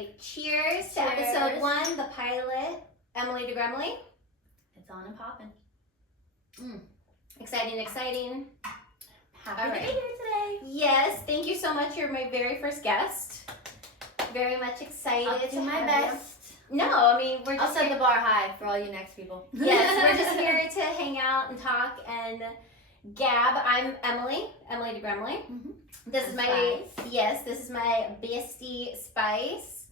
right, cheers to Cheers. episode 1, the pilot, Emily To Gremily. It's on and popping. Exciting. Happy All to right. be here today. Yes, thank you so much. You're my very first guest. Very much excited I'll to do my have best. you. No, I mean, we're I'll just set here. the bar high for all you next people. Yes, we're just here to hang out and talk and gab. I'm Emily To Gremily. Mhm. This is I'm my Spice. this is my bestie Spice,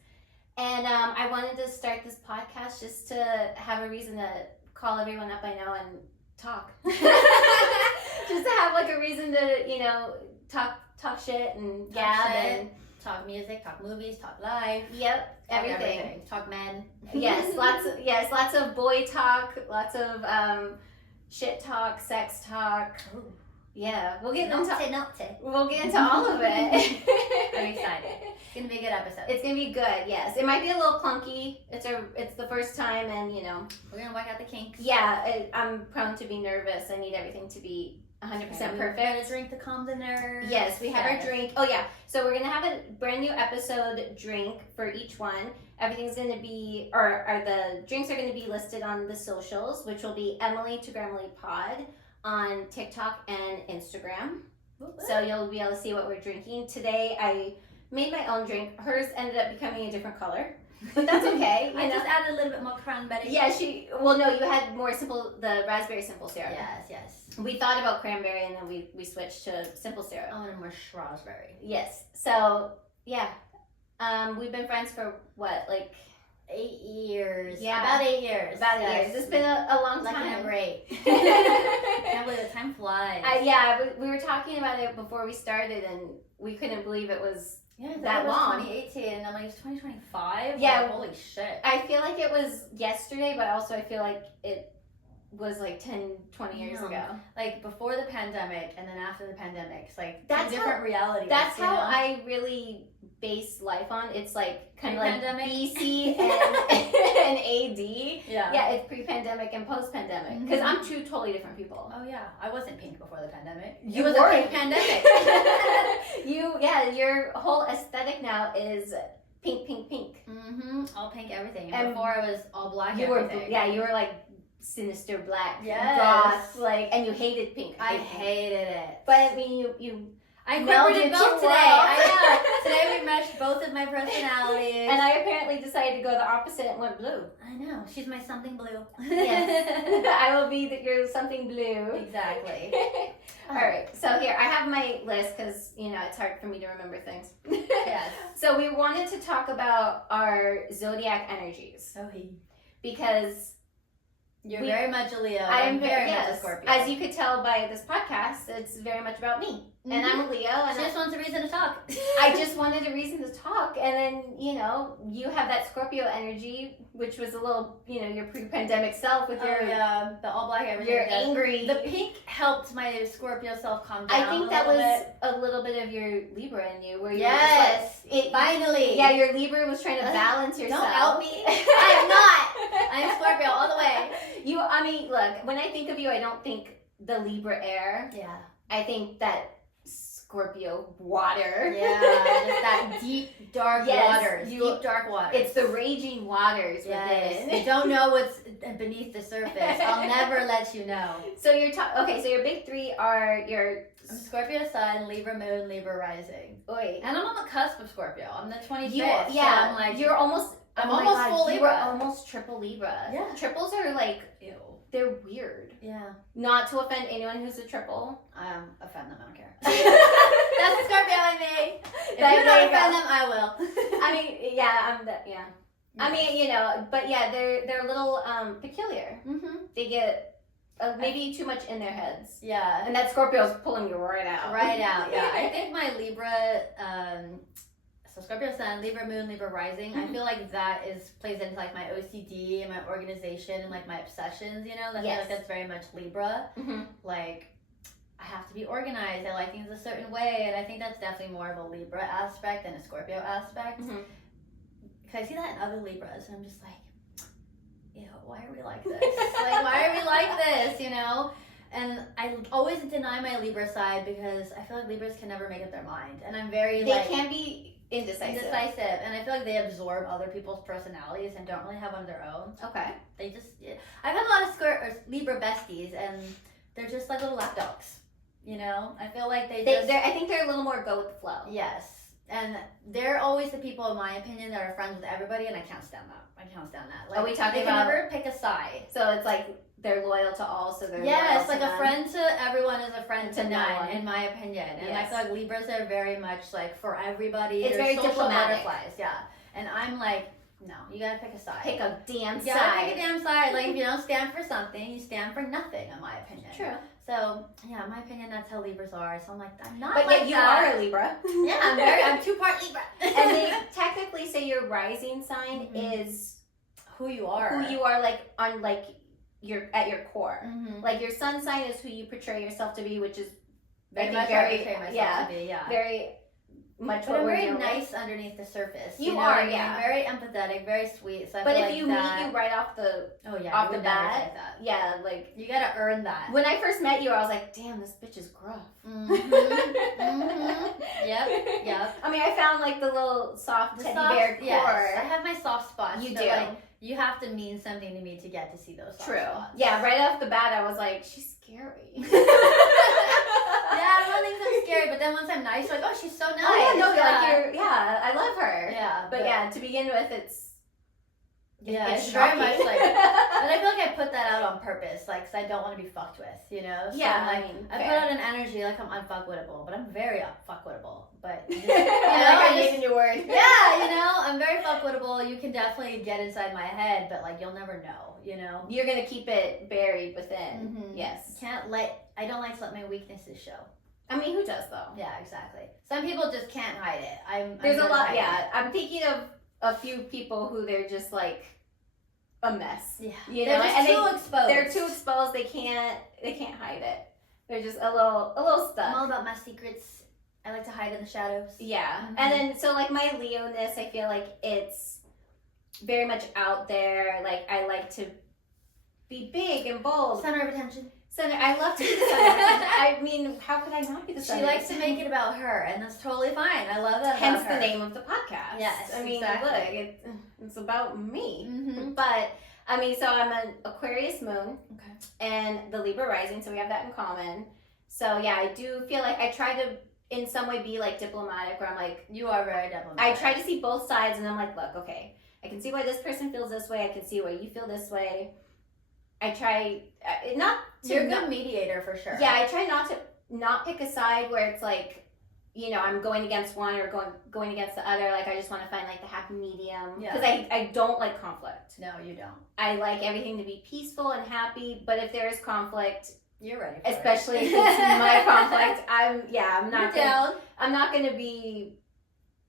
and I wanted to start this podcast just to have a reason to call everyone up I know and talk. Just to have like a reason to talk shit and gab and Talk music, talk movies, talk life. yep, Talk everything. Talk men. Yes, lots of boy talk, lots of shit talk, sex talk. Ooh. Yeah, we'll get into Naughty. all of it. I'm excited. It's gonna be a good episode. It's gonna be good. Yes, it might be a little clunky. It's the first time, and We're gonna work out the kinks. yeah, I'm prone to be nervous. I need everything to be 100% We're perfect. gonna drink to calm the nerves. Yes, we have our drink. Oh yeah, so we're gonna have a brand new episode drink for each one. Everything's gonna be, or the drinks are gonna be listed on the socials, which will be Emily To Gremily Pod on TikTok and Instagram. So you'll be able to see what we're drinking. Today I made my own drink. Hers ended up becoming a different color, but that's okay. I just added a little bit more cranberry. Yeah, no, you had more the raspberry simple syrup. Yes. We thought about cranberry and then we switched to simple syrup. I wanted more raspberry. Yes. So, yeah. We've been friends for what, like 8 years. Yeah. About 8 years. about 8 years. It's been a long like time. number 8. Can't believe the time flies. We were talking about it before we started and we couldn't believe it was that was long. 2018 and I'm like, it's 2025? Yeah. Like, holy shit. I feel like it was yesterday, but also I feel like it was like 10, 20 years ago. Like before the pandemic and then after the pandemic. It's like That's two different realities. That's you how know? I really base life on. It's like kind of like Pre-pandemic? BC and AD. Yeah. Yeah, it's pre-pandemic and post-pandemic. Because I'm two totally different people. Oh yeah. I wasn't pink before the pandemic. You it was were. a pre-pandemic. Your whole aesthetic now is pink. All pink everything. And And before I was all black You were, everything. you were like sinister black, Yes. goth, like, and you hated pink. I hated it. But I mean, you I melded incorporated both two today. worlds. I know. Today we meshed both of my personalities. and I apparently decided to go the opposite and went blue. I know. She's my something blue. Yes, I will be your something blue. Exactly. All right, so here I have my list because it's hard for me to remember things. Yes. So we wanted to talk about our zodiac energies So he. because You're very much a Leo. I am very yes, much a Scorpio. as you could tell by this podcast, it's very much about me, and I'm a Leo, and She just wants a reason to talk. I just wanted a reason to talk, and then you have that Scorpio energy, which was a little your pre-pandemic self with your the all black everything. your angry. The pink helped my Scorpio self calm down. I think that was a little bit of your Libra in you, where you were yes. just like, Finally. yeah, your Libra was trying to balance yourself. Don't out me. I am not. I'm Scorpio all the way. Look, when I think of you, I don't think the Libra air. Yeah. I think that Scorpio water. Yeah, just that deep, dark waters. Deep, dark waters. It's the raging waters yes. within. You don't know what's beneath the surface. I'll never let you know. So so your big three are your I'm Scorpio Sun, Libra Moon, Libra Rising. Oi. And I'm on the cusp of Scorpio. I'm the 25th. Yeah, so I'm like, you're almost. I'm oh my almost God, full you were Libra. almost triple Libra. Yeah. Triples are like, Ew. they're weird. Yeah. Not to offend anyone who's a triple. Offend them, I don't care. That's the Scorpio in me. If There you don't you go. offend them, I will. I mean, yeah, I'm that. Yeah. I mean, but yeah, they're a little peculiar. Mm-hmm. They get maybe too much in their heads, Yeah. and that Scorpio's pulling you right out. Right out, yeah. I think my Libra, so Scorpio Sun, Libra Moon, Libra Rising, I feel like that plays into like my OCD and my organization and like my obsessions, I feel like that's very much Libra. Mm-hmm. Like, I have to be organized, I like things a certain way, and I think that's definitely more of a Libra aspect than a Scorpio aspect. Mm-hmm. Because I see that in other Libras, and I'm just like, ew, why are we like this? Like, why are we like this, And I always deny my Libra side because I feel like Libras can never make up their mind. And I'm very They can be Indecisive. And I feel like they absorb other people's personalities and don't really have one of their own. Okay. They just, I've had a lot of Libra besties, and they're just like little lapdogs. You know, I feel like I think they're a little more go with the flow. Yes. And they're always the people, in my opinion, that are friends with everybody, and I can't stand that. Like, are we talking about? They can never pick a side. So it's like they're loyal to all, so they're yes, like a friend to everyone is a friend to none, no in my opinion. And yes. I feel like Libras are very much like for everybody. It's they're very social diplomatic. butterflies, yeah. And I'm like, no, you gotta pick a side. Pick a damn you side. gotta pick a damn side. Like if you don't stand for something, you stand for nothing, in my opinion. True. So yeah, in my opinion, that's how Libras are. So I'm like, I'm not. But like yet you that. are a Libra. Yeah, I'm 2-part Libra. And they technically say your rising sign is who you are. Who you are, like on like at your core. Mm-hmm. Like your sun sign is who you portray yourself to be, which is very much very portray myself to be, yeah. Very much. But what I'm we're very doing. nice underneath the surface. You know are, what I mean? yeah. Very empathetic, very sweet. So I but feel if like you meet you right off the off the bat, yeah, like you gotta earn that. When I first met you, I was like, damn, this bitch is gruff. Mm-hmm. Mm-hmm. Yep. I mean, I found like the little soft teddy bear core. Yes, I have my soft spots. You so, do. Like, you have to mean something to me to get to see those soft spots. Yeah, right off the bat, I was like, she's scary. Yeah, everyone thinks I'm scary, but then once I'm nice, like, oh, she's so nice. Oh yeah, no, like I love her. Yeah, but yeah, to begin with, it's very much like. And I feel like I put that out on purpose, like, because I don't want to be fucked with, you know. So yeah, like, I put out an energy like I'm unfuckwittable, but I'm very fuckwittable. But just, you I need a new word. Yeah, you know, I'm very fuckwittable. You can definitely get inside my head, but like you'll never know, you know. You're gonna keep it buried within. Mm-hmm. Yes. I don't like to let my weaknesses show. I mean, who does though? Yeah, exactly. Some people just can't hide it. There's a lot. Yeah, I'm thinking of a few people who they're just like a mess. Yeah, you know, they're just too exposed. They're too exposed. They can't hide it. They're just a little stuck. I'm all about my secrets. I like to hide in the shadows. Yeah, and then so like my Leo-ness, I feel like it's very much out there. Like I like to be big and bold. Center of attention. I love to be the center of attention. I mean, how could I not be the center? She likes to make it about her, and that's totally fine. I love that. Hence the name of the podcast. Yes, I mean, exactly. Look, it's about me. Mm-hmm. But I mean, so I'm an Aquarius moon, okay, and the Libra rising, so we have that in common. So yeah, I do feel like I try to, in some way, be like diplomatic, where I'm like, you are very diplomatic. I try to see both sides, and I'm like, look, okay, I can see why this person feels this way. I can see why you feel this way. I try not to. You're a good mediator for sure. Yeah, I try not pick a side where it's like, you know, I'm going against one or going against the other. Like I just want to find like the happy medium. Yeah. Because I don't like conflict. No, you don't. I like everything to be peaceful and happy. But if there is conflict, you're ready for especially it. if it's my conflict, I'm not gonna be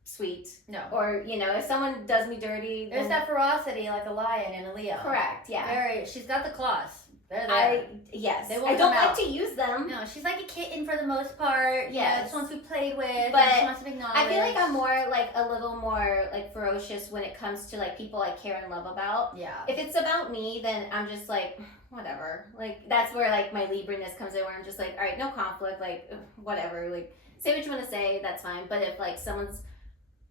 sweet. No. Or, you know, if someone does me dirty, there's that ferocity like a lion and a Leo. Correct, yeah. She's got the claws. They're there. Yes. They will I don't come like out. to use them. No, she's like a kitten for the most part. Yes. Just wants to be played with. But she wants to be acknowledged. I feel like I'm more like a little more like ferocious when it comes to like people I care and love about. Yeah. If it's about me, then I'm just like, whatever. Like that's where like my Libra-ness comes in, where I'm just like, all right, no conflict, like whatever. Like say what you want to say, that's fine. But if like someone's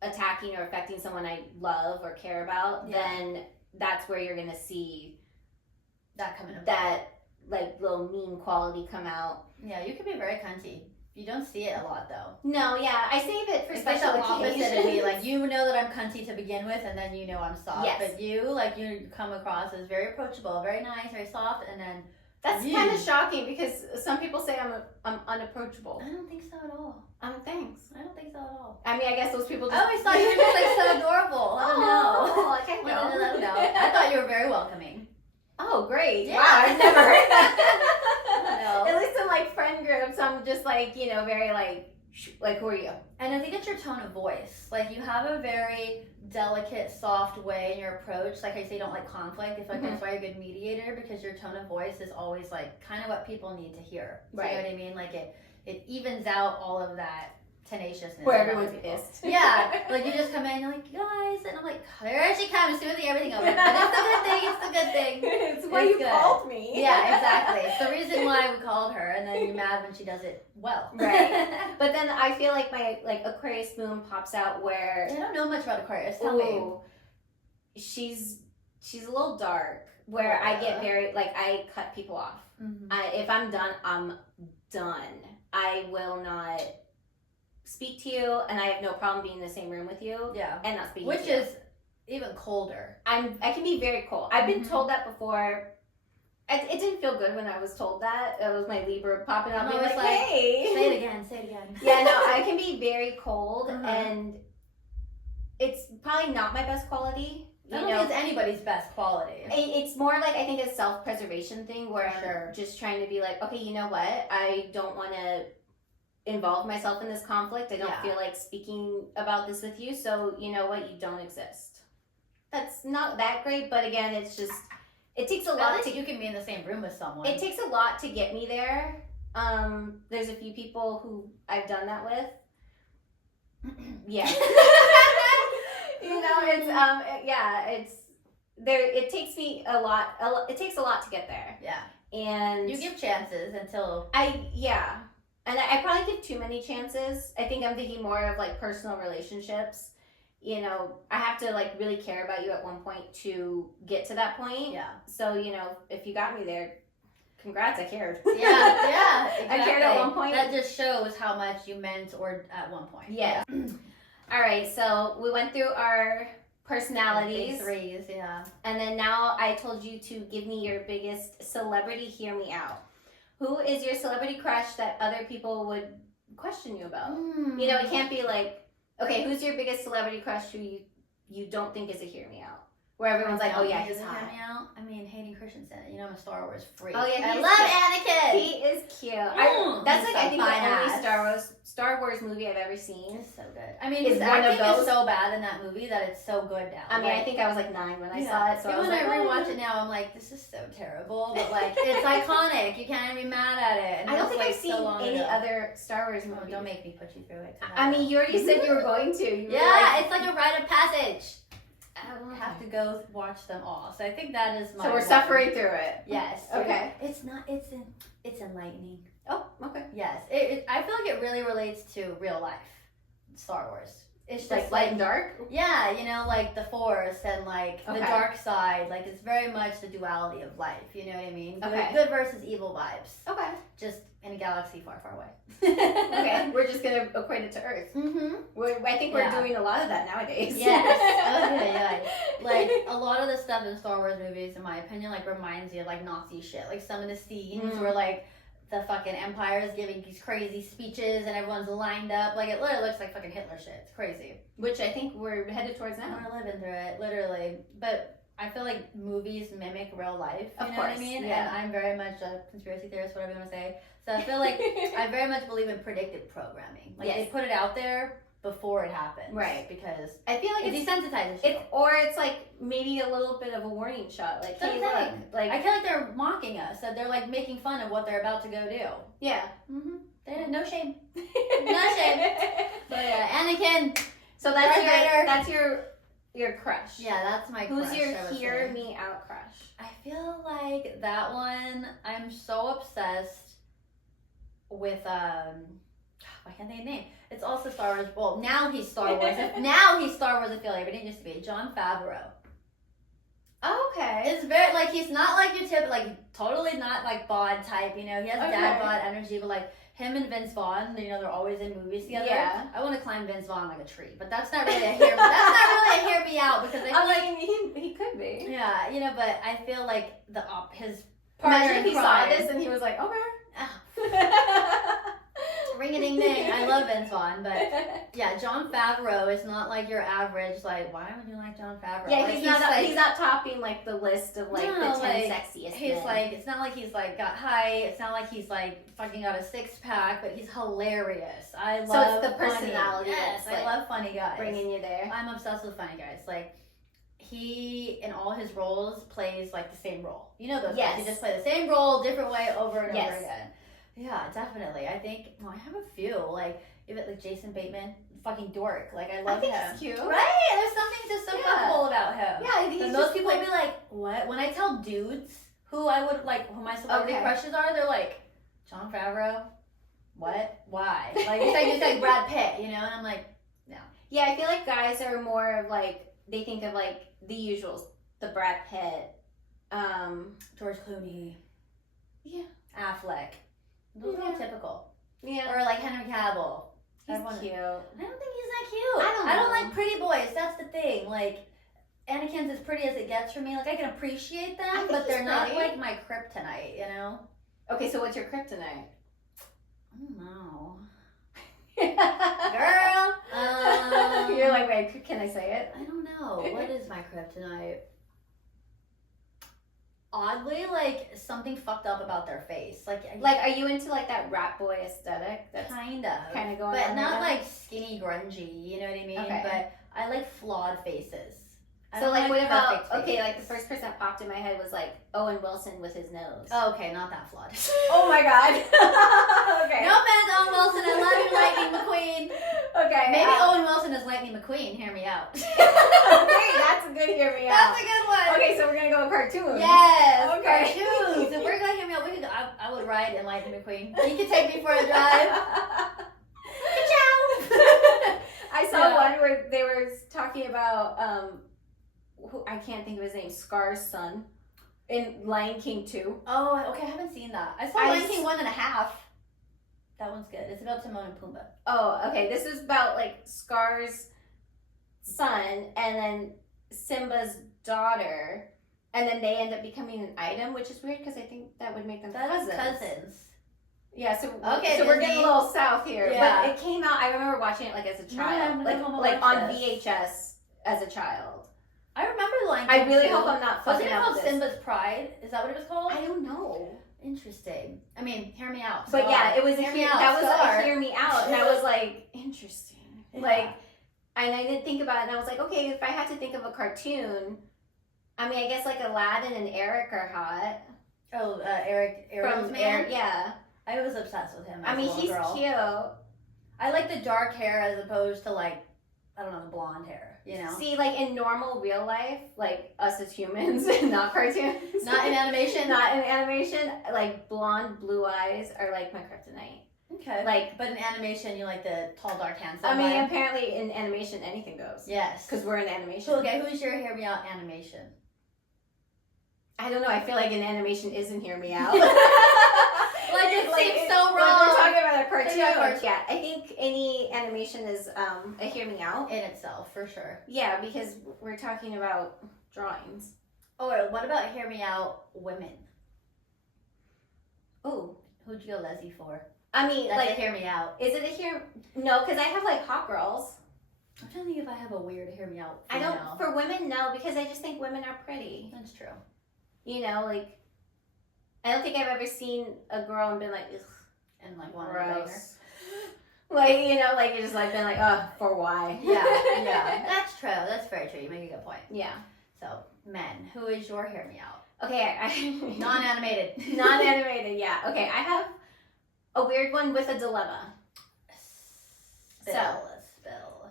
attacking or affecting someone I love or care about, then that's where you're gonna see that coming up. That like little mean quality come out. Yeah, you can be very cunty. You don't see it a lot though. No, yeah, I save it for special occasions. Opposite of me, like you know that I'm cunty to begin with, and then you know I'm soft. Yes. But you come across as very approachable, very nice, very soft, and then that's kind of shocking because some people say I'm unapproachable. I don't think so at all. Thanks. I don't think so at all. I mean, I guess those people. I always thought you were just like so adorable. I don't know. I can't go. No. I thought you were very welcoming. Oh, great. Yeah. Wow, I've never heard that. No. At least in like friend groups, I'm just like, you know, very like who are you? And I think it's your tone of voice. Like you have a very delicate, soft way in your approach. Like I say, you don't like conflict. I feel like that's why you're a good mediator, because your tone of voice is always like kind of what people need to hear. Right. You know what I mean? Like it evens out all of that tenaciousness. Where everyone's pissed. Yeah, like you just come in, you're like, guys, and I'm like, here she comes, smoothing everything over. But it's the good thing. It's the good thing. It's why you good. called me. Yeah, exactly. It's the reason why we called her, and then you're mad when she does it well. Right. But then I feel like my Aquarius moon pops out where I don't know much about Aquarius. Tell me. She's a little dark. Where I get very I cut people off. Mm-hmm. If I'm done, I'm done. I will not speak to you, and I have no problem being in the same room with you. Yeah. And not speaking Which to you. is even colder. I can be very cold. I've been told that before. It didn't feel good when I was told that. It was my Libra popping up being like, hey. Say it again, say it again. Yeah, no, I can be very cold, Uh-huh. and it's probably not my best quality. I don't think it's anybody's best quality. It's more like, I think, a self-preservation thing where Sure. I'm just trying to be like, okay, you know what? I don't want to involve myself in this conflict. I don't feel like speaking about this with you. So, you know what? You don't exist. That's not that great, but again, it's just, it takes a lot to... you can be in the same room with someone. It takes a lot to get me there. There's a few people who I've done that with. Yeah. You know, it's there. It takes me a lot. It takes a lot to get there. Yeah. And you give chances until and I probably give too many chances. I think I'm thinking more of like personal relationships. You know, I have to like really care about you at one point to get to that point. Yeah. So, you know, if you got me there, congrats, I cared. Yeah, exactly. I cared at one point. That just shows how much you meant or at one point. Yeah. All right, so we went through our personalities. Big threes, yeah. And then now I told you to give me your biggest celebrity. Hear me out. Who is your celebrity crush that other people would question you about? You know, it can't be like, okay, who's your biggest celebrity crush who you don't think is a hear me out? Where everyone's like, oh yeah, he's hot. Hear me out? I mean, Hayden Christensen. You know, I'm a Star Wars freak. Oh yeah, I love Anakin. He is cute. That's like, I think, the only Star Wars movie I've ever seen. It's so good. I mean, Is his one of acting those- is so bad in that movie that it's so good now. I mean, I think I was like 9 when I saw it, so even I was when like, I rewatch it now, I'm like, this is so terrible, but like, it's iconic. You can't even be mad at it. And I don't it was, think like, I've seen so long any ago. other Star Wars Oh, movies. don't make me put you through it. I mean, you already said you were going to. You were Yeah, it's like a rite of passage. I Have to go watch them all. So I think that is my. So we're one. suffering through it. Yes. Okay. It's not. It's enlightening. Oh, okay. Yes. I feel like it really relates to real life. Star Wars. It's just Like light and dark? Yeah, you know, like the Force and like the Okay. dark side. Like it's very much the duality of life. You know what I mean? Okay. Good versus evil vibes. Okay. Just in a galaxy far, far away. Okay. We're just going to equate it to Earth. Mm-hmm. I think we're doing a lot of that nowadays. Yes. Okay, yeah. Like a lot of the stuff in Star Wars movies, in my opinion, like reminds me of like Nazi shit. Like some of the scenes where like the fucking Empire is giving these crazy speeches and everyone's lined up. Like it literally looks like fucking Hitler shit. It's crazy. Which I think we're headed towards now. We're living through it, literally. But I feel like movies mimic real life. You Of know course, what I mean? yeah. And I'm very much a conspiracy theorist, whatever you want to say. So I feel like I very much believe in predictive programming. Like they put it out there before it happens. Right. Because I feel like it desensitizes you. or it's like maybe a little bit of a warning shot. Like, hey, look. Like, I feel like they're mocking us. That they're like making fun of what they're about to go do. yeah. Mm-hmm. No shame. No shame. But yeah, Anakin. So that's your crush. Yeah, that's my Who's crush. your hear me out crush? I feel like that one, I'm so obsessed with, why can't I think of the name? It's also Star Wars. Well, now he's Star Wars. Now he's Star Wars affiliate, but it used to be Jon Favreau. Oh, okay. It's very, like, he's not like your tip, like, totally not like bod type, you know? He has dad bod energy, but like, him and Vince Vaughn, you know, they're always in movies together. Yeah. I want to climb Vince Vaughn like a tree, but that's not really a hear. That's not really a hear me out because I feel like he could be. yeah, you know, but I feel like his partner Imagine in if he saw crime. this and he was like, okay. Ring a ding ding. I love Vince Vaughn, but yeah, Jon Favreau is not like your average. Like, why would you like Jon Favreau? Yeah, like, he's not topping like the list of like the 10 sexiest. He's men. like, it's not like he's like got height. It's not like he's like fucking got a 6-pack, but he's hilarious. I love. So it's the funny. personality. Yes, that's, I love funny guys. Bringing you there. I'm obsessed with funny guys. Like. He, in all his roles, plays like the same role. You know those guys. He just play the same role, different way over and over again. Yeah, definitely. I think, well, I have a few. Like, even like Jason Bateman, fucking dork. Like I love I think him. he's cute. Right? There's something just so fuckable about him. Yeah, I think And he's most just people would be like, what? When I tell dudes who I would like, who my celebrity crushes are, they're like, Jon Favreau? What? Why? Like you say Brad Pitt, you know? And I'm like, no. Yeah, I feel like guys are more of like, they think of like the usuals, the Brad Pitt, George Clooney. Yeah. Affleck. Those are all typical. Yeah. Or like Henry Cavill. He's cute. I don't think he's that cute. I don't like pretty boys. That's the thing. Like, Anakin's as pretty as it gets for me. Like, I can appreciate them, but they're not like my kryptonite, you know? Okay, so what's your kryptonite? I don't know. Girl. You're like, wait, can I say it? I don't know. What is my kryptonite? Oddly, like something fucked up about their face. Like, are you into like that rat boy aesthetic? That's kind of going on. But not like skinny grungy, you know what I mean? Okay. But I like flawed faces. So like what about like the first person that popped in my head was like Owen Wilson with his nose. Oh, okay, not that flawed. Oh my god. Okay. No offense, Owen Wilson. I love you, Lightning McQueen. Okay. Maybe Owen Wilson is Lightning McQueen. Hear me out. Okay, that's a good hear me out. That's a good one. Okay, so we're gonna go with cartoons. Yes. Okay. Cartoons. If we're gonna hear me out, we could. I would ride in Lightning McQueen. You could take me for a drive. I saw one where they were talking about I can't think of his name, Scar's son in Lion King 2. Oh, okay, I haven't seen that. I saw Lion King 1.5. That one's good. It's about Timon and Pumbaa. Oh, okay. This is about like Scar's son and then Simba's daughter, and then they end up becoming an item, which is weird because I think that would make them cousins. Yeah, so we're getting a little south here. Yeah. But it came out, I remember watching it like as a child. Like on VHS as a child. I remember the Lion King. I really hope I'm not fucking up Wasn't it called Simba's Pride? Is that what it was called? I don't know. Interesting. I mean, hear me out. But yeah, it was hear me out. hear me out, and I was like, interesting. Yeah. Like, and I didn't think about it, and I was like, okay, if I had to think of a cartoon, I mean, I guess like Aladdin and Eric are hot. Oh, Eric from man. Yeah. I was obsessed with him. I mean, he's cute. I like the dark hair as opposed to like, I don't know, the blonde hair. You know? See, like in normal real life, like us as humans, not cartoons, not in animation, like blonde, blue eyes are like my kryptonite. Okay. Like, but in animation, you like the tall, dark, handsome. I mean, apparently in animation, anything goes. Yes. Because we're in animation. So, okay, who's your hear me out animation? I don't know. I feel like an animation isn't hear me out. Like it seems so wrong. Like we're talking about a cartoon. Yeah, I think any animation is a hear me out in itself, for sure. Yeah, because we're talking about drawings. Oh, what about hear me out women? Oh, who'd you go Leslie for? I mean, that's like a hear me out. Is it a hear? No, because I have like hot girls. I'm trying to think if I have a weird hear me out. Female. I don't. For women, no, because I just think women are pretty. That's true. You know, like. I don't think I've ever seen a girl and been like, ugh. And like one gross. Like, you know, like you just like been like, oh, for why? Yeah. That's true. That's very true. You make a good point. Yeah. So, men, who is your hear me out? Okay, non-animated. Non-animated, yeah. Okay, I have a weird one with a dilemma. Spill.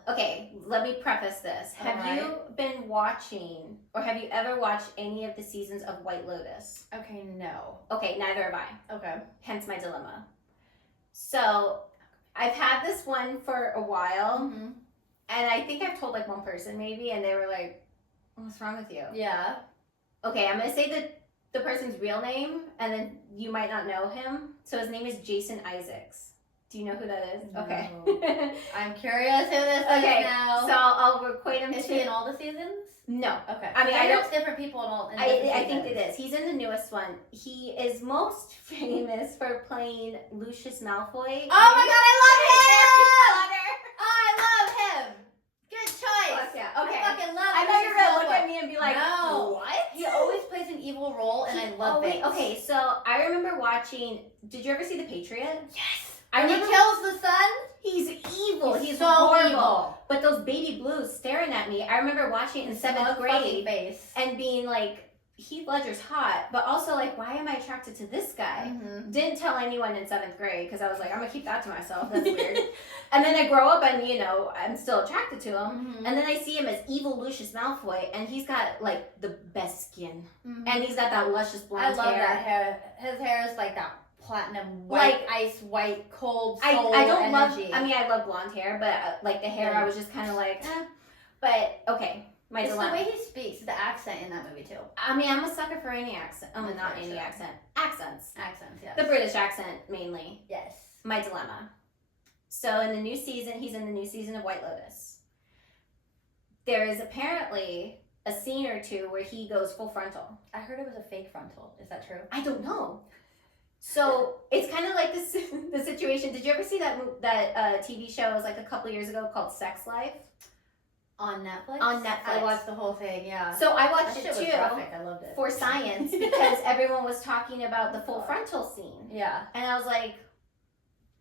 Okay, let me preface this. Have you been watching, or have you ever watched any of the seasons of White Lotus? Okay, no. Okay, neither have I. Okay. Hence my dilemma. So, I've had this one for a while, and I think I've told like one person maybe, and they were like, what's wrong with you? Yeah. Okay, I'm going to say the person's real name, and then you might not know him. So his name is Jason Isaacs. Do you know who that is? No. Okay. I'm curious who this is now. So I'll equate him to... Is he in all the seasons? No. Okay. I mean, I know it's different people in all. I think it is. He's in the newest one. He is most famous for playing Lucius Malfoy. Oh my god, I love him! I love him! Good choice. Yeah. Okay. I fucking love I thought you were going to look at me and be like, no. What? He always plays an evil role, and I love it. Okay, so I remember watching... Did you ever see The Patriot? Yes. When he kills the son? He's evil. He's so horrible. Evil. But those baby blues staring at me. I remember watching it in 7th grade face. and being like, Heath Ledger's hot, but also like, why am I attracted to this guy? Mm-hmm. Didn't tell anyone in 7th grade because I was like, I'm gonna keep that to myself. That's weird. And then I grow up and I'm still attracted to him. Mm-hmm. And then I see him as evil Lucius Malfoy, and he's got like the best skin, Mm-hmm. and he's got that luscious blonde hair. I love that hair. His hair is like that platinum white, Like, ice white, cold soul I don't energy. I love blonde hair, but like the hair, I was just kind of like, eh. But okay. My it's dilemma. the way he speaks, the accent in that movie too. I mean, I'm a sucker for any accent. Oh, That's not very any true. accent. Accents. Accents, yes. The British accent, mainly. Yes. My dilemma. So, in the new season, he's in the new season of White Lotus. There is apparently a scene or two where he goes full frontal. I heard it was a fake frontal. Is that true? I don't know. So, it's kind of like this the situation. Did you ever see that TV show? It was like a couple years ago called Sex Life? On Netflix? On Netflix. I watched the whole thing, yeah. So I watched That it shit was too graphic. I loved it. for science because everyone was talking about the full frontal scene. Yeah. And I was like,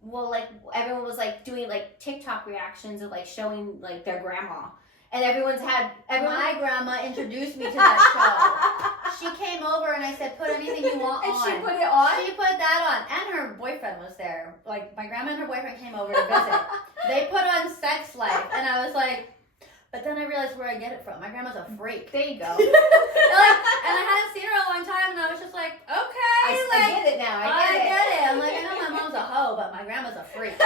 well, like everyone was like doing like TikTok reactions of like showing like their grandma. And My grandma introduced me to that show. She came over and I said, put anything you want and on. she put it on? She put that on. And her boyfriend was there. Like, my grandma and her boyfriend came over to visit. They put on Sex Life. And I was like, but then I realized where I get it from. My grandma's a freak. There you go. And I hadn't seen her in a long time, and I was just like, okay, I get it now. I get it. I'm like, I know my mom's a hoe, but my grandma's a freak.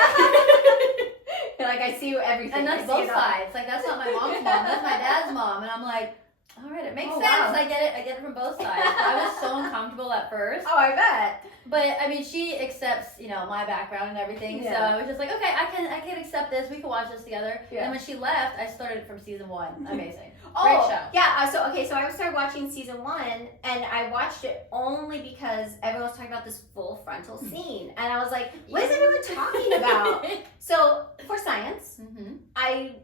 Like I see everything. And that's both sides. Like, that's not my mom's mom. That's my dad's mom. And I'm like, all right, it makes sense. Wow. I get it from both sides. But I was so uncomfortable at first. Oh, I bet. But I mean, she accepts, my background and everything. Yeah. So I was just like, okay, I can accept this. We can watch this together. Yeah. And when she left, I started from season 1. Amazing. Oh, Great show. Yeah. So I started watching season 1, and I watched it only because everyone was talking about this full frontal scene, and I was like, what is everyone talking about? So for science, Mm-hmm. I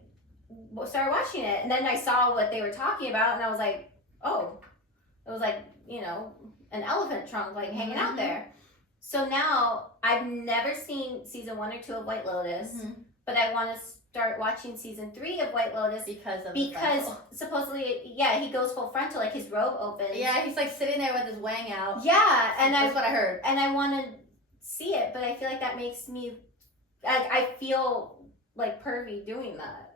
started watching it, and then I saw what they were talking about, and I was like, oh, it was like, an elephant trunk like hanging out there. So now I've never seen season 1 or 2 of White Lotus, but I want to start watching season 3 of White Lotus because supposedly, he goes full frontal, like his robe opens. Yeah, he's like sitting there with his wang out. Yeah, and that's what I heard. And I want to see it, but I feel like that makes me, I feel like pervy doing that.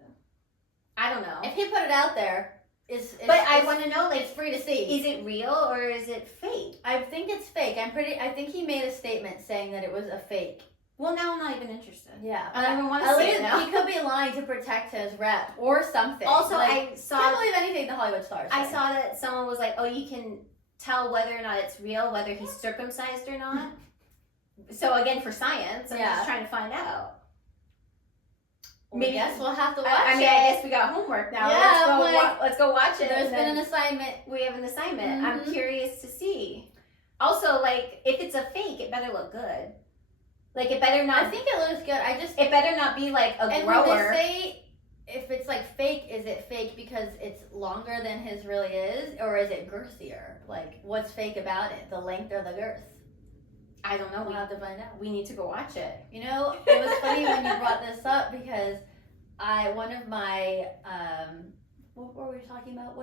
I don't know. If he put it out there, I want to know, like, it's free to see. Is it real or is it fake? I think it's fake. I think he made a statement saying that it was a fake. Well, now I'm not even interested. Yeah. I don't even want to see it now. He could be lying to protect his rep or something. Also, like, I saw... can't believe anything the Hollywood stars say. I saw that someone was like, oh, you can tell whether or not it's real, whether he's circumcised or not. So, again, for science, I'm just trying to find out. Maybe I guess we'll have to watch I mean, it. I guess we got homework now. Yeah, let's go watch it. There's been an assignment. We have an assignment. I'm curious to see. Also, like, if it's a fake, it better look good. Like, it better not... I think it looks good. It better not be, like, a and grower. And when they say, if it's, like, fake, is it fake because it's longer than his really is? Or is it girthier? Like, what's fake about it? The length or the girth? I don't know. We'll have to find out. We need to go watch it. It was funny when you brought this up because one of my, what were we talking about?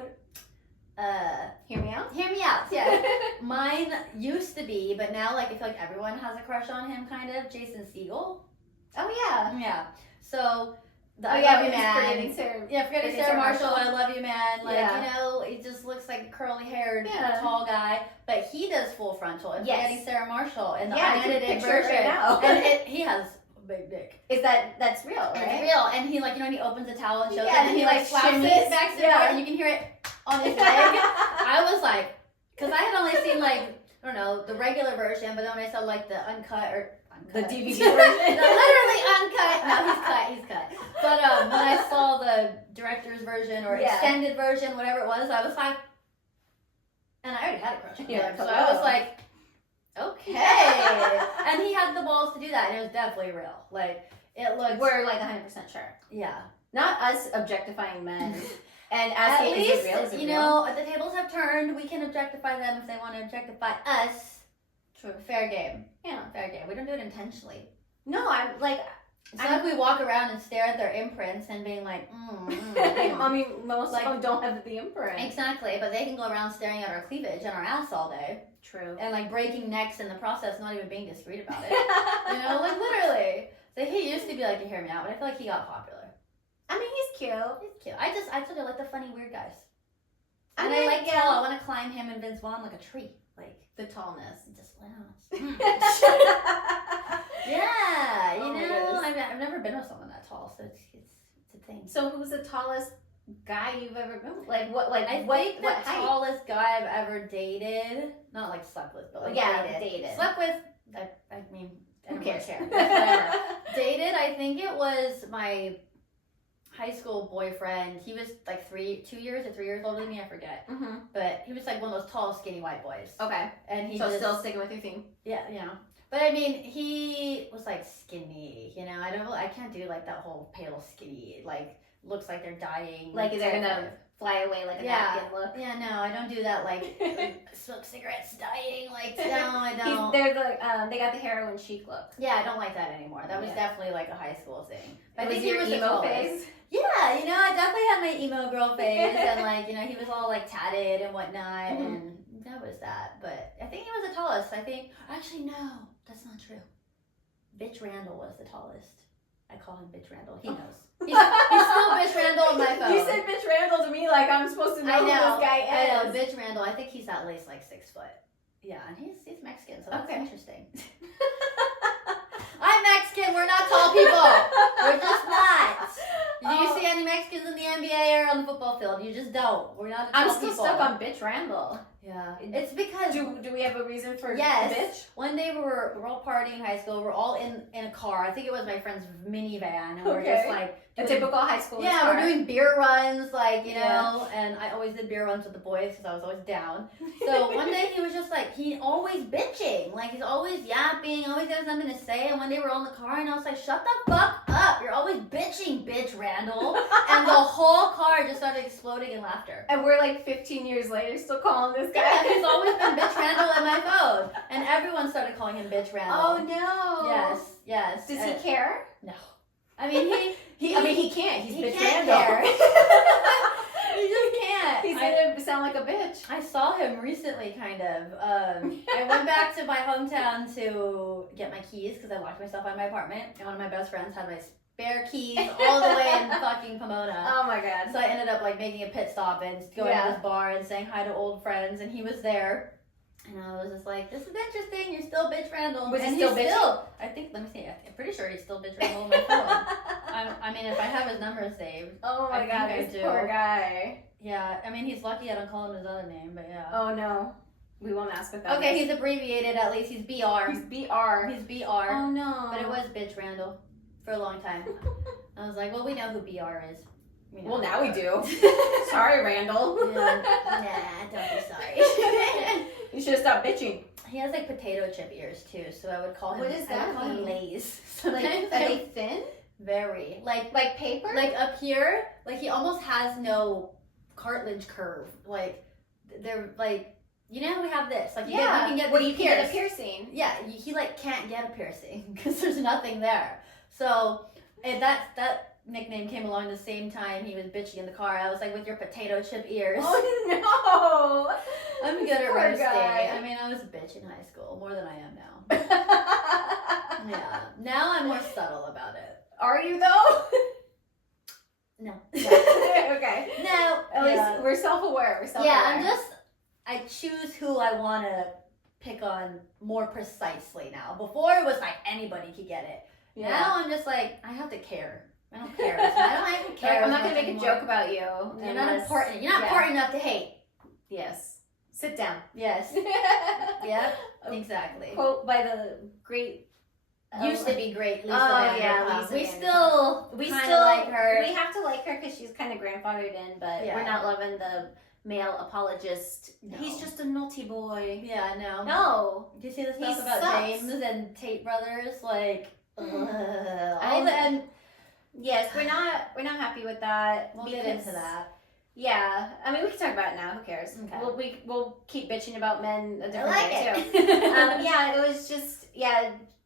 Hear me out? Hear me out, yeah. Mine used to be, but now, like, I feel like everyone has a crush on him, kind of. Jason Segel. Oh, yeah. Yeah. So, I love love you, man. Forgetting Sarah Marshall. I love you, man. Like, Yeah. he just looks like a curly-haired, Yeah. tall guy. But he does full frontal. And Yes. Forgetting Sarah Marshall in the Yeah, I can unedited picture it version. right now. And he has a big dick. That's real, right? It's real. And he, like, he opens the towel and shows Yeah, it. And he, like, slaps shimmies. it back to the Yeah. door. And you can hear it on his leg. I was like, because I had only seen, like, I don't know, the regular version. But then when I saw, like, the uncut. The DVD version? Literally uncut. No, he's cut. But when I saw the director's version or extended version, whatever it was, I was like, and I already had a crush on him. So I was like, okay. And he had the balls to do that, and it was definitely real. Like, it looked... We're like 100% sure. Yeah. Not us objectifying men and At asking, least, is it real? Is it real? the tables have turned. We can objectify them if they want to objectify us. True. Fair game. Yeah. Fair game. We don't do it intentionally. No, I'm like... It's not like we walk around and stare at their imprints and being like, I mean, most like, of them don't have the imprint. Exactly, but they can go around staring at our cleavage and our ass all day. True. And like breaking necks in the process, not even being discreet about it. You know, like literally. So he used to be like, you hear me out, but I feel like he got popular. I mean, he's cute. He's cute. I told you I like the funny weird guys. I And mean, I like tall. I want to climb him and Vince Vaughn like a tree. Like the tallness. just yeah, you know, I've never been with someone that tall, so it's a thing. So who's the tallest guy you've ever been with? Like what? Like I think the tallest guy I've ever dated, not like slept with, but like dated. Slept with. I mean, I don't really care. Whatever. Dated. I think it was my high school boyfriend. He was like 2 years or 3 years older than me. I forget. Mm-hmm. But he was like one of those tall, skinny white boys. Okay. And he so still sticking with your theme. Yeah, you know. But I mean, he was like skinny, you know. I can't do like that whole pale skinny, like looks like they're dying. Like is they're gonna fly away like a napkin look. Yeah, no, I don't do that. Like smoke cigarettes, dying. Like no, I don't. They're the they got the heroin chic look. Yeah, I don't like that anymore. That was definitely like a high school thing. But I think your emo phase. Yeah, you know, I definitely had my emo girl phase, and like, you know, he was all like tatted and whatnot, and that was that. But I think he was the tallest. Actually, no, that's not true. Bitch Randall was the tallest. I call him Bitch Randall. He knows. He's still Bitch Randall on my phone. You said Bitch Randall to me like I'm supposed to know who this guy is. I know, Bitch Randall. I think he's at least like 6 foot. Yeah, and he's Mexican, so that's interesting. I'm Mexican. We're not tall people. We're just not. Do you see any Mexicans in the NBA or on the football field? You just don't. We're not. I'm still stuck on Bitch Randall. Yeah, it's because do we have a reason for bitch? One day we were all partying in high school. We're all in a car. I think it was my friend's minivan, and we're just like a typical high school. Yeah, we're doing beer runs, like you know. And I always did beer runs with the boys because I was always down. So one day he was just like he always bitching, like he's always yapping, always has something to say. And one day we're all in the car, and I was like, "Shut the fuck up! You're always bitching, bitch, Randall." And the whole car just started exploding in laughter. And we're like 15 years later still calling this guy. Yeah, he's always been Bitch Randall in my phone. And everyone started calling him Bitch Randall. Oh no. Yes. Does he care? No. I mean he can't. He's Bitch can't Randall. Care. He just can't. He's gonna sound like a bitch. I saw him recently, kind of. I went back to my hometown to get my keys because I locked myself out of my apartment, and one of my best friends had my spare keys all the way in fucking Pomona. Oh my god. So I ended up like making a pit stop and going to this bar and saying hi to old friends, and he was there. And I was just like, this is interesting, you're still Bitch Randall. Was he still bitch? I think, let me see, I'm pretty sure he's still Bitch Randall on my phone. I mean, if I have his number saved. Oh my god, this poor guy. Yeah, I mean, he's lucky I don't call him his other name, but yeah. Oh no. We won't ask what that is. Okay, he's abbreviated at least, he's BR. He's BR. He's BR. Oh no. But it was Bitch Randall for a long time. I was like, well, we know who BR is. Well, now we do. Sorry, Randall. Yeah. Nah, don't be sorry. You should have stopped bitching. He has like potato chip ears too, so I would call him. What does that I would call him Lay's. Like, are they thin? Very. Like paper? Like up here, like he almost has no cartilage curve. Like they're like, you know, we have this. Like you can get you can get a piercing. Yeah, he like can't get a piercing because there's nothing there. So and that nickname came along the same time he was bitching in the car. I was like, with your potato chip ears. Oh no! I'm good at roasting. Guy. I mean, I was a bitch in high school, more than I am now. Yeah. Now I'm more subtle about it. Are you though? No. Okay. No. At least we're self-aware. Yeah, I choose who I want to pick on more precisely now. Before it was like anybody could get it. Yeah. Now I'm just like, I have to care. I don't care. I don't even care. I'm not gonna make a joke about you. You're not important. You're not important enough to hate. Yes. Sit down. Yes. Yep. Exactly. Quote by the great. Used to be great, Lisa. Lisa. We still like her. We have to like her because she's kind of grandfathered in, but we're not loving the male apologist. No. He's just a naughty boy. Yeah, no. No. Do you see the stuff about James and Tate brothers? Like, yes, we're not happy with that. We'll get into that. Yeah, I mean we can talk about it now. Who cares? Okay. We'll keep bitching about men a different like day it. too. Yeah, it was just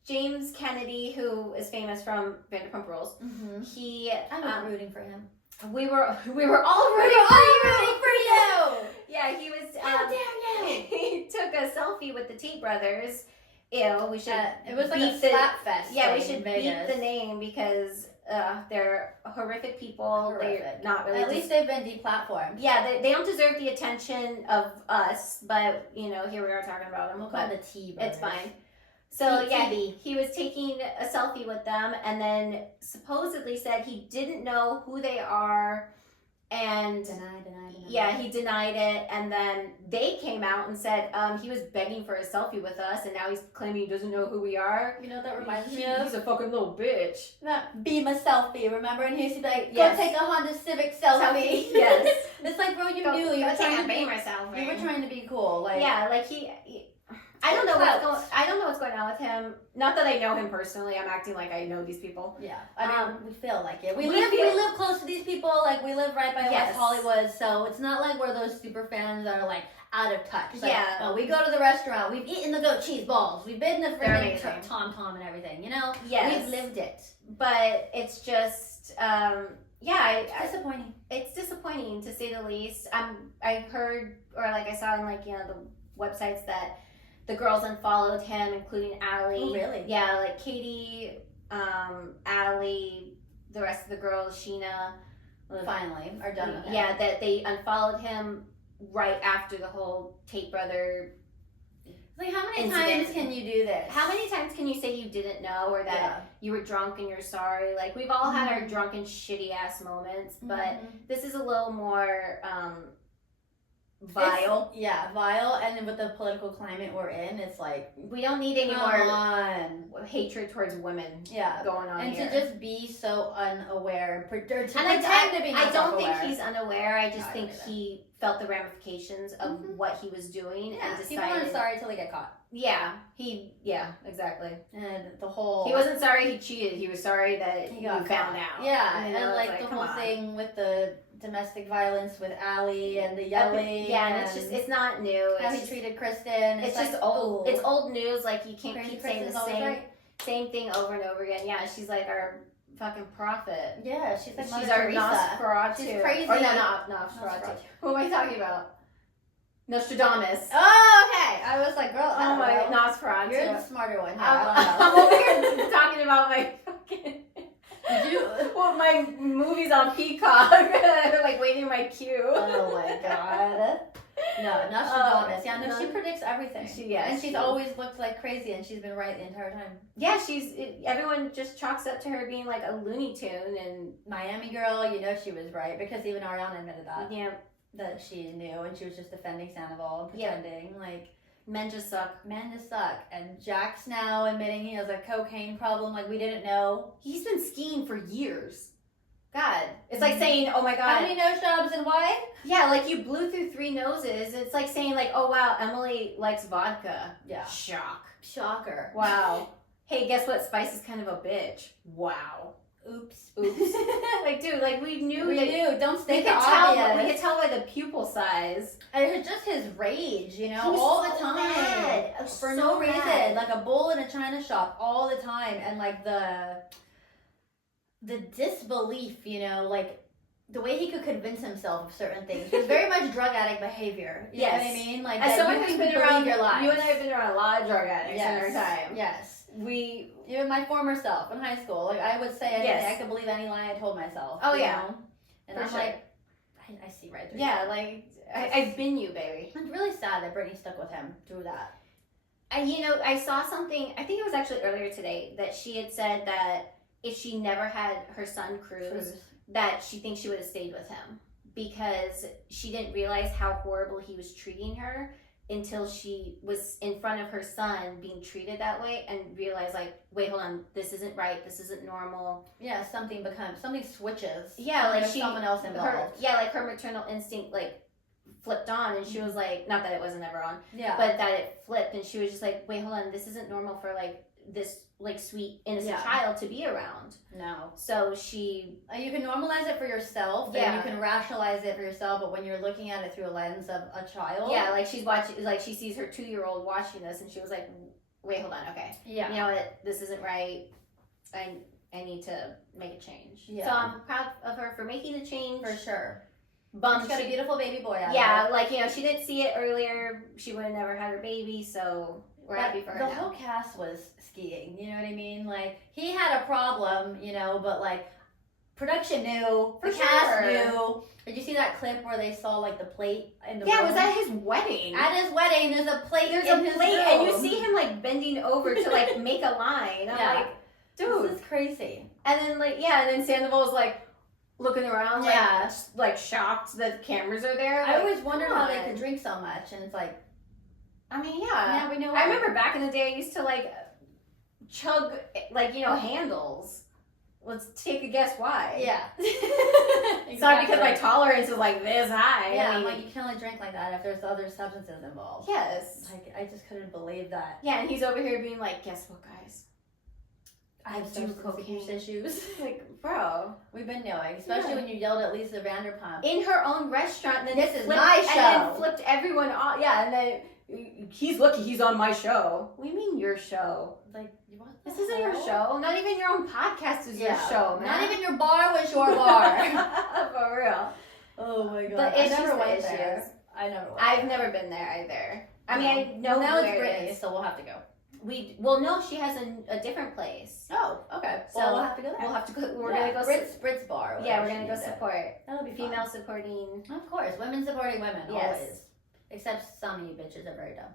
James Kennedy, who is famous from Vanderpump Rules, he I was rooting for him. We were all rooting for you. Yeah, he was. How dare you? He took a selfie with the Tate brothers. Ew, we should. It was like a slap fest. Yeah, we should beat the name because they're horrific people. They're not really. At least they've been deplatformed. Yeah, they don't deserve the attention of us, but here we are talking about them. We'll call them the T brothers. It's fine. So he was taking a selfie with them, and then supposedly said he didn't know who they are, and deny. Yeah, he denied it, and then they came out and said he was begging for a selfie with us, and now he's claiming he doesn't know who we are. You know what that reminds me of? He's a fucking little bitch. That beam a selfie, remember? And he used to be like, go take a Honda Civic selfie. Yes. It's like, bro, you knew you were trying to be myself. You were trying to be cool, like yeah, like he I don't know what's going on with him. Not that I know him personally. I'm acting like I know these people. Yeah, I mean, we feel like it. We live close to these people. Like we live right by West Hollywood, so it's not like we're those super fans that are like out of touch. Like, yeah, we go to the restaurant. We've eaten the goat cheese balls. We've been the freaking Tom and everything. You know, we've lived it. But it's just, it's disappointing. It's disappointing to say the least. I heard, or like I saw on like the websites that the girls unfollowed him, including Allie. Oh, really? Yeah, like Katie, Allie, the rest of the girls, Sheena. Finally, are done with him. Yeah, that they unfollowed him right after the whole Tate brother. Like, how many times can you do this? How many times can you say you didn't know, or that you were drunk and you're sorry? Like, we've all had our drunken, shitty ass moments, but this is a little more vile. Vile, and then with the political climate we're in, it's like we don't need any more hatred towards women. Going on and here. To just be so unaware, I don't think he's unaware. I just think he felt the ramifications of what he was doing and decided. People aren't sorry till they get caught. Exactly. And the whole he wasn't sorry he cheated. He was sorry that he got found out. Yeah, and like the whole thing with the domestic violence with Allie and the yelling. And it's not new. How he treated Kristen. It's just old. It's old news. Like you can't keep saying the same thing over and over again. Yeah, she's like our fucking prophet. Yeah, she's like she's our Nosferatu. She's crazy. Or not Nosferatu. Who am I talking about? Nostradamus. Oh, okay. I was like, girl, oh my Nosferatu. You're the smarter one. I'm over here talking about my fucking. My movies on Peacock. Like waiting my cue. Oh my god. No, Nostradamus. She predicts everything. She's always looked like crazy, and she's been right the entire time. Yeah, everyone just chalks up to her being like a Looney Tune and Miami girl. She was right because even Ariana admitted that. Yeah, that she knew, and she was just defending Sandoval and pretending like. Men just suck. And Jack's now admitting he has a cocaine problem. Like, we didn't know. He's been skiing for years. God. It's like saying, oh my God. How many nose jobs and why? Yeah, like you blew through 3 noses. It's like saying like, oh wow, Emily likes vodka. Yeah. Shocker. Wow. Hey, guess what? Spice is kind of a bitch. Wow. Oops. Like, dude, like we knew. Don't state the obvious. We could tell by the pupil size. And it's just his rage, all the time. Mad. For no reason. Like a bull in a china shop all the time. And like the disbelief, like the way he could convince himself of certain things. It was very much drug addict behavior. You know what I mean? Like, as someone who's been around your life. You and I have been around a lot of drug addicts in our time. Yes. Even my former self in high school, like I would say anything. I could believe any lie I told myself. Oh yeah. And I'm like, I see right through. Yeah, like I've been you, baby. It's really sad that Brittany stuck with him through that. I saw something. I think it was actually earlier today that she had said that if she never had her son Cruz, that she thinks she would have stayed with him because she didn't realize how horrible he was treating her. Until she was in front of her son being treated that way and realized like, wait, hold on, this isn't right, this isn't normal. Yeah, something switches. Yeah, like someone else involved. Her maternal instinct like flipped on and she was like, not that it wasn't ever on. Yeah. But that it flipped and she was just like, wait, hold on, this isn't normal for like this like sweet innocent child to be around. No. So she you can normalize it for yourself and you can rationalize it for yourself, but when you're looking at it through a lens of a child, like she's watching, like she sees her 2-year-old watching this and she was like, wait, hold on, okay. Yeah. You know what? This isn't right. I need to make a change. Yeah. So I'm proud of her for making the change. For sure. Bummed She's got a beautiful baby boy out yeah, of it. like, you know, she didn't see it earlier. She would have never had her baby, so we're happy for her The now. whole cast was skiing, you know what I mean? Like, he had a problem, you know, but like, production knew, the cast knew. Did you see that clip where they saw like the plate in the room? Was at his wedding. At his wedding, there's a plate There's in a his plate, room. and you see him like bending over to like make a line. I'm like, dude. This is crazy. And then like, and then Sandoval's like looking around, like shocked that cameras are there. I like, always wondered how they could drink so much, and it's like, I mean, now we know. I remember back in the day, I used to like chug like, you know, handles. Let's take a guess why. Yeah. It's not because my tolerance is like this high. Yeah, I mean, like you can only drink like that if there's other substances involved. yes. Like, I just couldn't believe that. Yeah, and he's over here being like, guess what, guys? I have do substance abuse issues. Like, bro. We've been knowing, especially when you yelled at Lisa Vanderpump. In her own restaurant, and then This is my show. And then flipped everyone off. Yeah, and then he's lucky he's on my show. What do you mean your show? Like, what? This isn't your show. Not even your own podcast is your show, man. Not even your bar was your bar. For real. Oh my god. But I issues never to went issues. there. I never went I've there. never been there either. I mean, I know now where it's it Brittany, is. so we'll have to go. No, she has a different place. Oh, okay. So Well, we'll have to go there. We'll have to go. We're gonna go. Brits bar. We're gonna go support. That'll be Female fun. supporting. Of course, women supporting women. Yes. Always. Except some of you bitches are very dumb.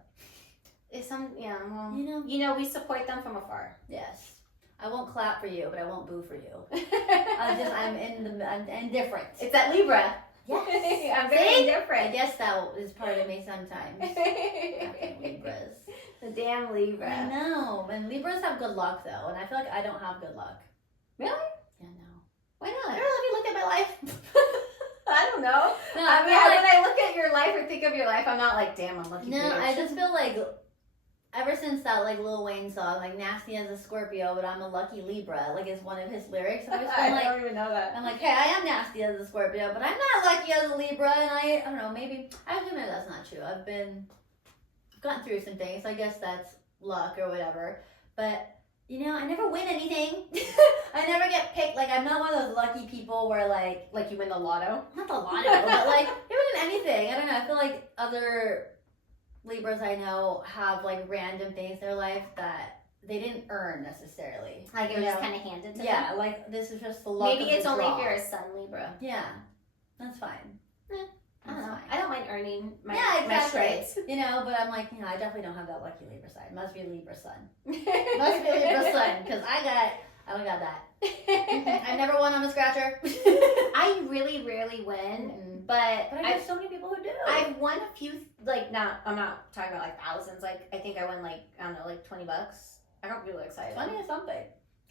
Well, You know. we support them from afar. Yes. I won't clap for you, but I won't boo for you. I'm indifferent. It's that Libra. Yes. I'm very I indifferent. guess that is part of me sometimes. Fucking Libras. The damn Libra. I know. And Libras have good luck though, and I feel like I don't have good luck. Really? Yeah, no. Why I not? don't know if you look at my life. I don't know. No, I mean, feel when I look at your life or think of your life, I'm not like, damn, I'm lucky. no, bitch. I just feel like ever since that like Lil Wayne song, like nasty as a Scorpio, but I'm a lucky Libra, like is one of his lyrics. I've always I been like, don't even know that. I'm like, hey, I am nasty as a Scorpio, but I'm not lucky as a Libra, and I don't know, maybe I have to admit that's not true. I've gotten through some things, so I guess that's luck or whatever. But you know, I never win anything. I never get picked. Like, I'm not one of those lucky people where like you win the lotto. not the lotto, but like you win anything. I don't know. I feel like other Libras I know have like random things in their life that they didn't earn necessarily. Like it was just kind of handed to them. Yeah, like this is just the luck. Maybe of it's the only draw. if you're a Sun Libra. Yeah, that's fine. I don't That's know. fine. I don't mind earning my Yeah, my exactly. stripes. You know, but I'm like, I definitely don't have that lucky Libra side. Must be Libra sun. Must be Libra sun, because I don't got that. I never won on a scratcher. I really rarely win, but I know so many people who do. I've won a few. Like, I'm not talking about like thousands. Like, I think I won like, I don't know, like $20. I got really excited. 20 is something.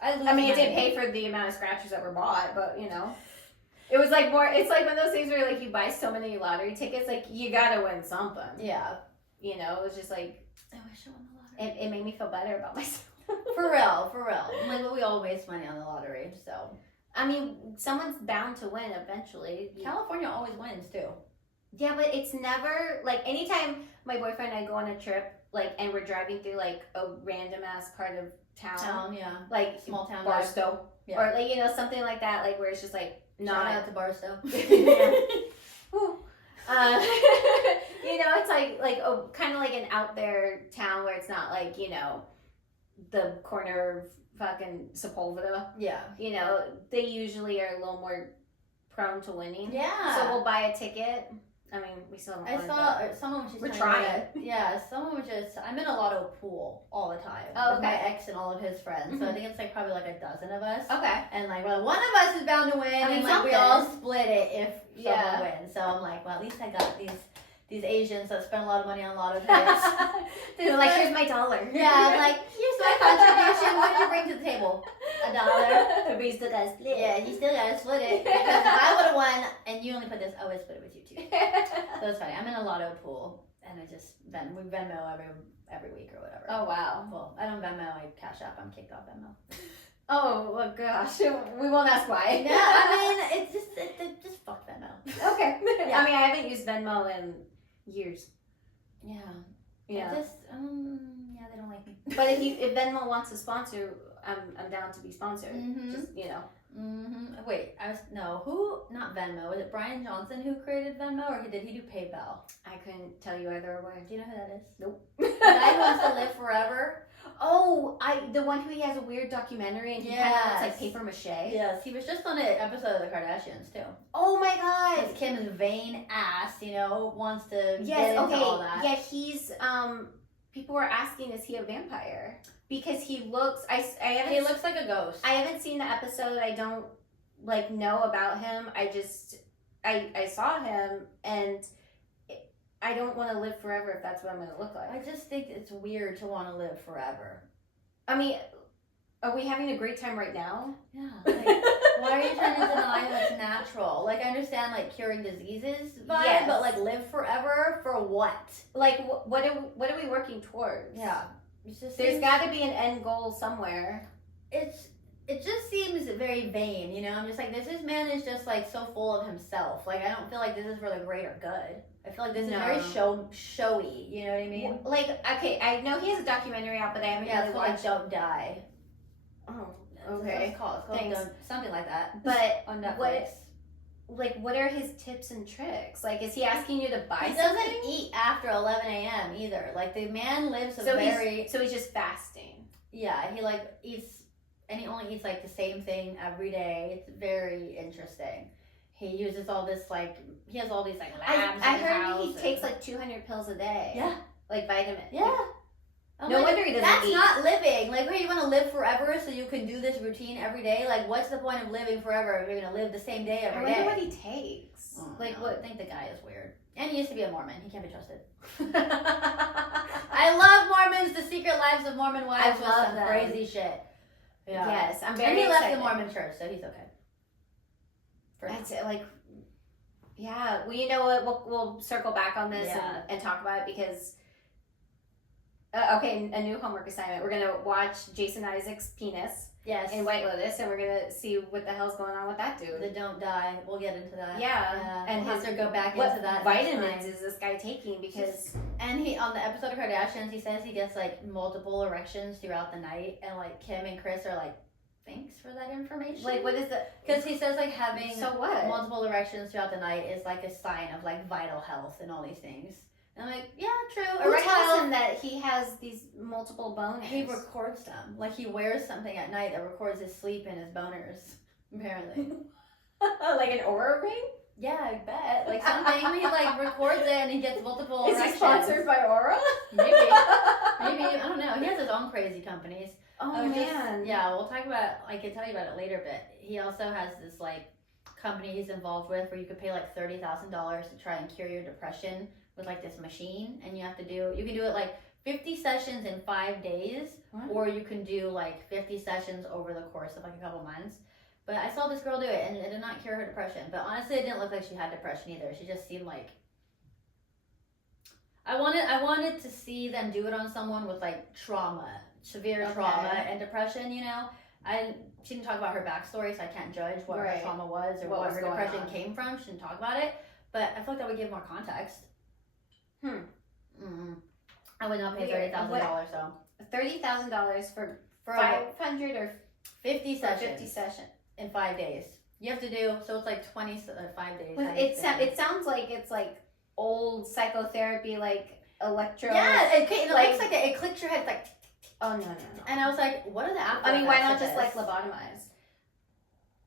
I mean, it money. didn't pay for the amount of scratchers that were bought, but you know. It was like more, it's like one of those things where like you buy so many lottery tickets, like you gotta win something. Yeah. You know, it was just like, I wish I won the lottery. it made me feel better about myself. For real. Like, we all waste money on the lottery, so. I mean, someone's bound to win eventually. California always wins, too. Yeah, but it's never, like, anytime my boyfriend and I go on a trip, like, and we're driving through, like, a random ass part of town. Yeah. Like, Small town. Barstow. Yeah. Or, like, you know, something like that, like, where it's just, like, Shout out to Barstow. Woo. You know, it's like kind of like an out there town where it's not like, you know, the corner of fucking Sepulveda. Yeah. You know, they usually are a little more prone to winning. Yeah. So we'll buy a ticket. I mean, we still haven't I won, saw but someone was just we're telling me trying. that- Yeah, someone was just. I'm in a lotto pool all the time. Oh, With my okay. ex and all of his friends. So I think it's like probably like a dozen of us. Okay. And like, well, one of us is bound to win, I mean, and like we something. all split it if Yeah. someone wins. So I'm like, well, at least I got these Asians that spend a lot of money on lotto tickets. They're like, here's my dollar. Yeah, I'm like, here's my contribution. What did you bring to the table? $1. But we still gotta split. Yeah, you still gotta split it. Because if I would have won and you only put this, I would have split it with you too. So it's funny. I'm in a lotto pool, and I just we Venmo every week or whatever. Oh, wow. Well, I don't Venmo. I Cash App. I'm kicked off Venmo. Oh, well, gosh. We won't ask why. No, I mean it's just fuck Venmo. Okay. Yeah. I mean, I haven't used Venmo in years. Yeah. Yeah. Yeah, they don't like me. But if Venmo wants to sponsor, I'm down to be sponsored. Just, Wait, not Venmo. Was it Brian Johnson who created Venmo, or did he do PayPal? I couldn't tell you either way. Do you know who that is? Nope. The guy who wants to live forever. Oh, the one who he has a weird documentary and he kind of looks like paper mache. Yes, he was just on an episode of The Kardashians too. Oh my god! Because Kim's vain ass, wants to get into all that. Yeah, he's people were asking, is he a vampire? Because he looks, he looks like a ghost. I haven't seen the episode. I don't know about him. I saw him and I don't want to live forever if that's what I'm going to look like. I just think it's weird to want to live forever. I mean, are we having a great time right now? Yeah. Like, why are you trying to deny what's natural? Like, I understand, like, curing diseases vibe, yes. But, like, live forever for what? Like, what are we working towards? Yeah. There's got to be an end goal somewhere. It just seems very vain, I'm just like, this man is just, like, so full of himself. Like, I don't feel like this is for the greater good. I feel like this is very showy, you know what I mean? Like, okay, I know he has a documentary out, but I haven't really watched. Don't Die. Oh, okay. That's what it's called. It's called something like that. But on Netflix. What are his tips and tricks? Like, is he asking you to buy something? He doesn't eat after 11 a.m. either. Like, the man lives so he's just fasting. Yeah, he, like, eats, and he only eats, like, the same thing every day. It's very interesting. He uses all this, like, he has all these, like, labs I heard he takes, like, 200 pills a day. Yeah. Like, vitamins. Yeah. No wonder he doesn't That's eat. not living. Like, you want to live forever so you can do this routine every day? Like, what's the point of living forever if you're going to live the same day every day? I wonder what he takes. I think the guy is weird. And he used to be a Mormon. He can't be trusted. I love Mormons. The Secret Lives of Mormon Wives was some crazy shit. Yeah. Yes, I'm very excited. And he left the Mormon church, so he's okay. I'd say, like, yeah. Well, you know what? We'll circle back on this and talk about it because, okay, a new homework assignment. We're going to watch Jason Isaac's penis in White Lotus, and we're going to see what the hell's going on with that dude. The Don't Die. We'll get into that. Yeah. And we'll have to go back into that. What vitamins is this guy taking? Because... And he, on the episode of Kardashians, he says he gets, like, multiple erections throughout the night, and, like, Kim and Chris are, like, thanks for that information. Like, what is the... Because he says, like, having multiple erections throughout the night is, like, a sign of, like, vital health and all these things. And I'm like, yeah, true. Who tells him that he has these multiple boners? He records them. Like, he wears something at night that records his sleep and his boners, apparently. Like an Aura ring? Yeah, I bet. Like, something, he, like, records it and he gets multiple erections. Is he sponsored by Aura? Maybe. I don't know. He has his own crazy companies. Oh, man. We'll talk about, I can tell you about it later, but he also has this, like, company he's involved with where you could pay, like, $30,000 to try and cure your depression with, like, this machine, and you can do it, like, 50 sessions in 5 days, or you can do, like, 50 sessions over the course of, like, a couple months. But I saw this girl do it, and it did not cure her depression. But honestly, it didn't look like she had depression either. She just seemed like... I wanted to see them do it on someone with, like, trauma. Severe trauma and depression, she didn't talk about her backstory, so I can't judge what her trauma was or what her depression came from. She didn't talk about it, but I feel like that would give more context. I would not pay $30,000, so. $30,000 for 500 or 50 sessions. 50 sessions. In 5 days. You have to do, so it's like 5 days. It sounds like it's like old psychotherapy, like electro. Yeah, it looks like it clicks your head, like, oh, no. And I was like, what are the after I mean, why not effects just, of this? like, lobotomize?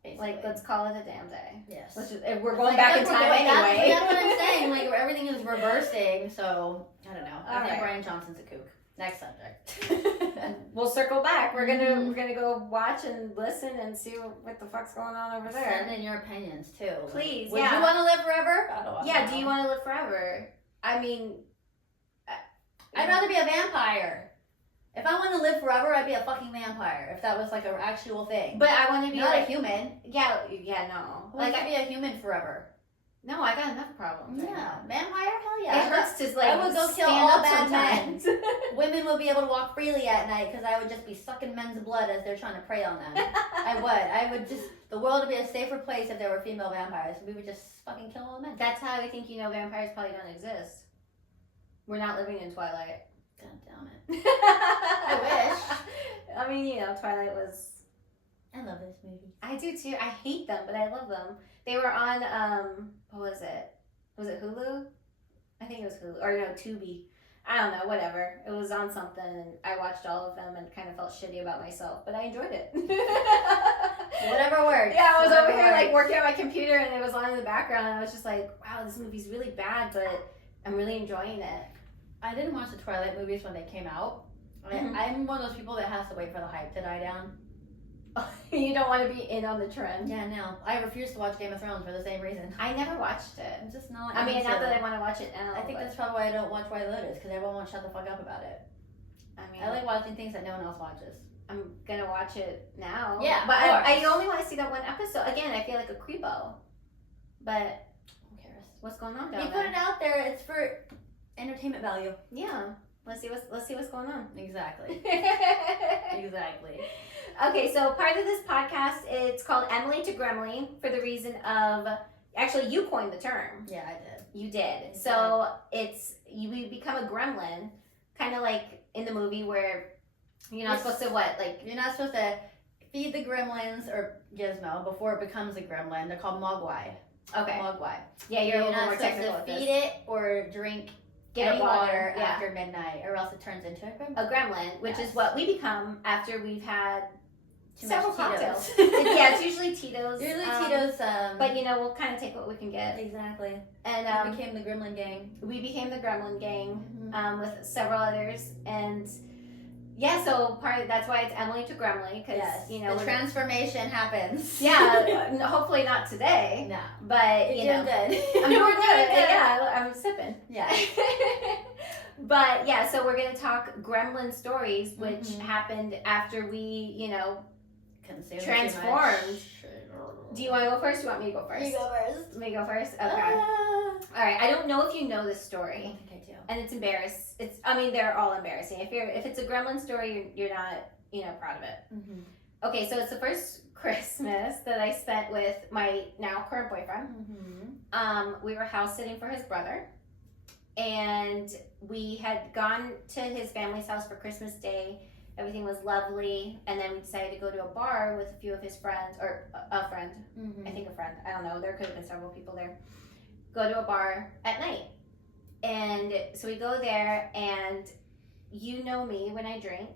Basically. Like, let's call it a damn day. Yes. If we're going back in time anyway. That's what I'm saying. Like, everything is reversing, so, I don't know. I think Brian Johnson's a kook. Next subject. We'll circle back. We're gonna go watch and listen and see what the fuck's going on over there. Send in your opinions, too. Please, Would you want to live forever? Do you want to live forever? I mean... I'd rather be a vampire. If I want to live forever, I'd be a fucking vampire. If that was like an actual thing. But I want to be not a human. Yeah, no. Like I'd be a human forever. No, I got enough problems. Yeah, vampire, hell yeah. It hurts to like. I would go kill all bad men. Women would be able to walk freely at night because I would just be sucking men's blood as they're trying to prey on them. I would just. The world would be a safer place if there were female vampires. We would just fucking kill all the men. That's how I think vampires probably don't exist. We're not living in Twilight. God damn it. I wish. I mean, you know, Twilight was... I love this movie. I do too. I hate them, but I love them. They were on, what was it? Was it Hulu? I think it was Hulu. Or no, Tubi. I don't know, whatever. It was on something, and I watched all of them and kind of felt shitty about myself, but I enjoyed it. Whatever works. Yeah, I was Whatever over here works. like working on my computer, and it was on in the background, and I was just like, wow, this movie's really bad, but I'm really enjoying it. I didn't watch the Twilight movies when they came out. Mhm. I'm one of those people that has to wait for the hype to die down. You don't want to be in on the trend. Yeah, no. I refuse to watch Game of Thrones for the same reason. I never watched it. I'm just not. I mean, into not that it. I want to watch it now. I think but, that's probably why I don't watch White Lotus, because everyone won't shut the fuck up about it. I mean, I like watching things that no one else watches. I'm gonna watch it now. Yeah, but of I course. only want to see that one episode. Again, I feel like a creepo. But Who cares? what's going on down You there? put it out there. It's for entertainment value. Yeah. Let's see what's going on. Exactly. Exactly. Okay, so part of this podcast, it's called Emily To Gremily for the reason of, actually you coined the term. Yeah, I did. You did. So it's, we become a gremlin, kind of like in the movie where you're not supposed to what? Like, You're not supposed to feed the gremlins or Gizmo before it becomes a gremlin. They're called mogwai. okay. Mogwai. Yeah, you're a little not more supposed technical to with this. feed it or drink Get any it water yeah. after midnight, or else it turns into a gremlin. A gremlin, which Yes. is what we become after we've had Too several much Tito's. cocktails. Yeah, it's usually Tito's. Usually Tito's. But you know, we'll kind of take what we can get. Exactly. And We became the gremlin gang. we became the Gremlin Gang Mhm. with several others, and yeah, so that's why it's Emily To Gremily, because Yes. you know the transformation happens. yeah, hopefully not today, No. but you know, good. I'm doing good. Yeah, I'm sipping. Yeah. But yeah, so we're gonna talk Gremlin stories, which Mhm. happened after we, you know, Consumed Transformed. too much. Do you want to go first? Or you want me to go first? You go first. Let me go first. Okay. Ah. All right. I don't know if you know this I story. don't think I do. And it's embarrassing. I mean, they're all embarrassing. If it's a gremlin story, you're not, you know, proud of it. Mm-hmm. Okay, so it's the first Christmas that I spent with my now current boyfriend. Mm-hmm. We were house sitting for his brother, and we had gone to his family's house for Christmas Day. Everything was lovely, and then we decided to go to a bar with a few of his friends, or a friend. Mm-hmm. I think a friend. I don't know. There could have been several people there. Go to a bar at night. And so we go there, and you know me when I drink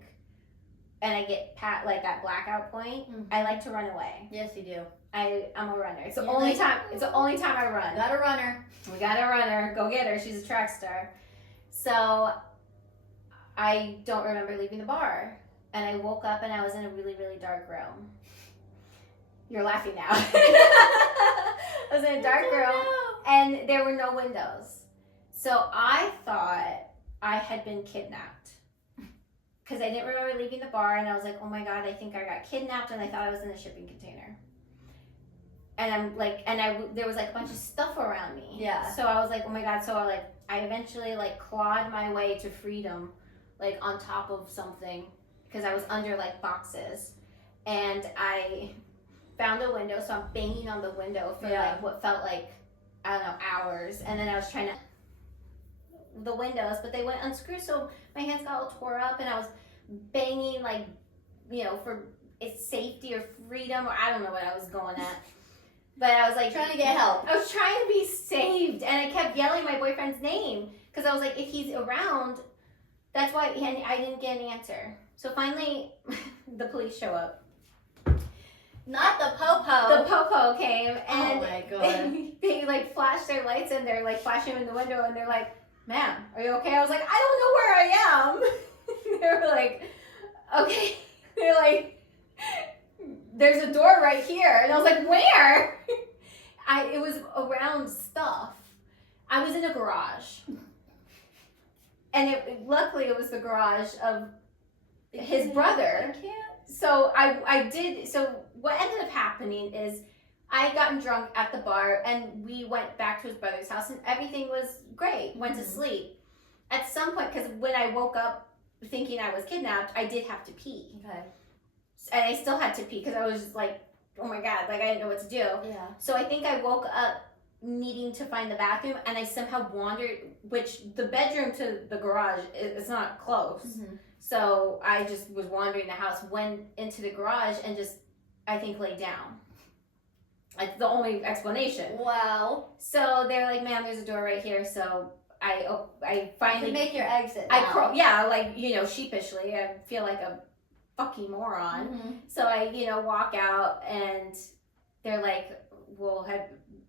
and I get like that blackout point, Mhm. I like to run away. Yes, you do. I'm a runner. It's the You're only like, time it's the only time I run. Got a runner. We got a runner. Go get her. She's a track star. So I don't remember leaving the bar. And I woke up and I was in a really, really dark room. You're laughing now. I was in a dark room and there were no windows. So I thought I had been kidnapped. Because I didn't remember leaving the bar, and I was like, oh my God, I think I got kidnapped, and I thought I was in a shipping container. And I'm like, there was like a bunch of stuff around me. Yeah. So I was like, oh my God. So I eventually like clawed my way to freedom, like on top of something, because I was under like boxes. And I found a window, so I'm banging on the window for like what felt like, I don't know, hours. And then I was trying to the windows, but they went unscrewed, so my hands got all tore up, and I was banging like, you know, for its safety or freedom, or I don't know what I was going at. But I was like Trying to get help. I was trying to be saved, and I kept yelling my boyfriend's name because I was like, if he's around, that's why I didn't get an answer. So finally, the police show up. Not the po-po. The popo came, and oh my God. they like flashed their lights, and they're like flashing in the window, and they're like, ma'am, are you okay? I was like, I don't know where I am. They were like, okay. They're like, there's a door right here. And I was like, where? It was around stuff. I was in a garage. And luckily it was the garage of his brother. I can't. So so what ended up happening is I had gotten drunk at the bar, and we went back to his brother's house, and everything was great. Went to sleep. At some point, because when I woke up thinking I was kidnapped, I did have to pee. Okay. And I still had to pee because I was just like, oh my God, like I didn't know what to do. Yeah. So I think I woke up needing to find the bathroom, and I somehow wandered, which the bedroom to the garage is not close. Mm-hmm. So I just was wandering the house, went into the garage, and just, I think, laid down. Like, the only explanation. Wow. So they're like, ma'am, there's a door right here. So I finally... You make your exit yeah, like, sheepishly. I feel like a fucking moron. Mm-hmm. So I, walk out, and they're like, well,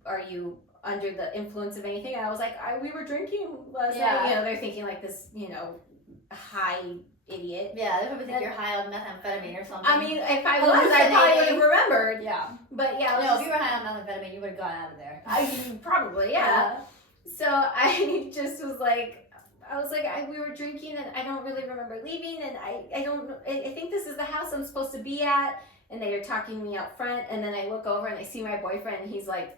are you under the influence of anything? And I was like, we were drinking last night. They're thinking like this, high idiot. Yeah, they probably think you're high on methamphetamine or something. I mean, if I was, I probably would have remembered. Yeah. But yeah. No, if you were high on methamphetamine, you would have gone out of there. Probably, yeah. So I just was like, we were drinking, and I don't really remember leaving, and I think this is the house I'm supposed to be at, and they are talking to me out front, and then I look over and I see my boyfriend, and he's like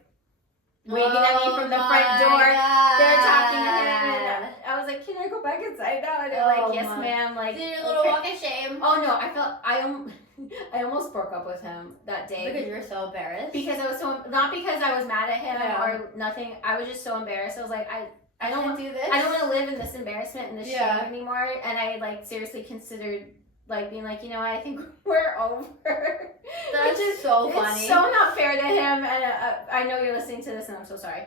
waving at me from the front door. God. They're talking to him, and I was like, can I go back inside now? And they're like, yes, ma'am. Like, did a little walk of shame. Oh no, I almost broke up with him that day. Because you were so embarrassed? Because I was not because I was mad at him or nothing. I was just so embarrassed. I was like, I don't want to do this. I don't want to live in this embarrassment and this shame anymore. And I seriously considered being like, I think we're over. That's just so funny. It's so not fair to him. And I know you're listening to this, and I'm so sorry.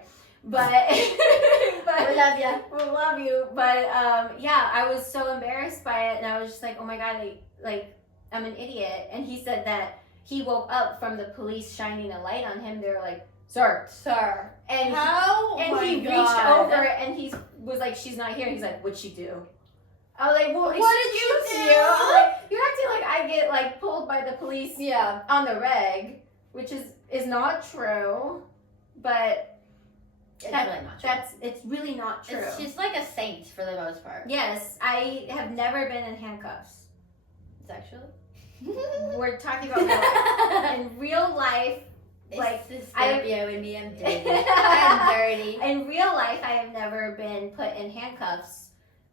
But we love you. We love you. But I was so embarrassed by it, and I was just like, oh my God, I'm an idiot. And he said that he woke up from the police shining a light on him. They were like, sir. And he reached over, and he was like, she's not here. He's like, what'd she do? I was like, well, what did you do? I'm like, you're acting like I get pulled by the police on the reg, which is not true. But it's really not true. It's really not true. She's like a saint for the most part. Yes, I have never been in handcuffs. Sexually? We're talking about real life. In real life, Scorpio and me, I'm dirty. I'm dirty. In real life, I have never been put in handcuffs.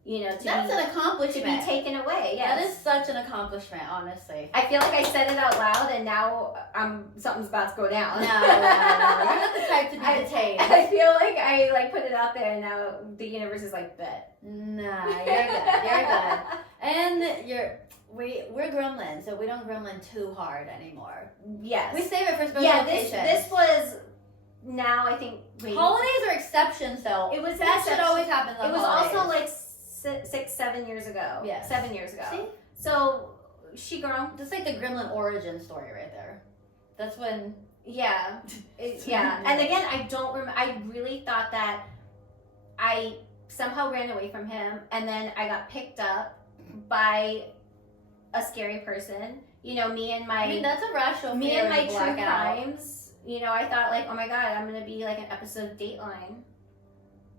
That's an accomplishment. To be taken away, yes. That is such an accomplishment, honestly. I feel like I said it out loud, and now something's about to go down. No. You're not the type to be detained. I feel like I put it out there, and now the universe is like, bet. Nah, you're good. And we're gremlin, so we don't gremlin too hard anymore. Yes. We save it for special occasions. This was now, I think... Holidays are exceptions, though. It was that should always happen. It was also 7 years ago. Yes. 7 years ago. See? So, she grown. That's like the gremlin origin story right there. That's when... Yeah. And again, I don't remember. I really thought that I somehow ran away from him, and then I got picked up by a scary person. Me and my... I mean, that's a rational fear. Me and my true crimes. I thought oh my God, I'm going to be like an episode of Dateline.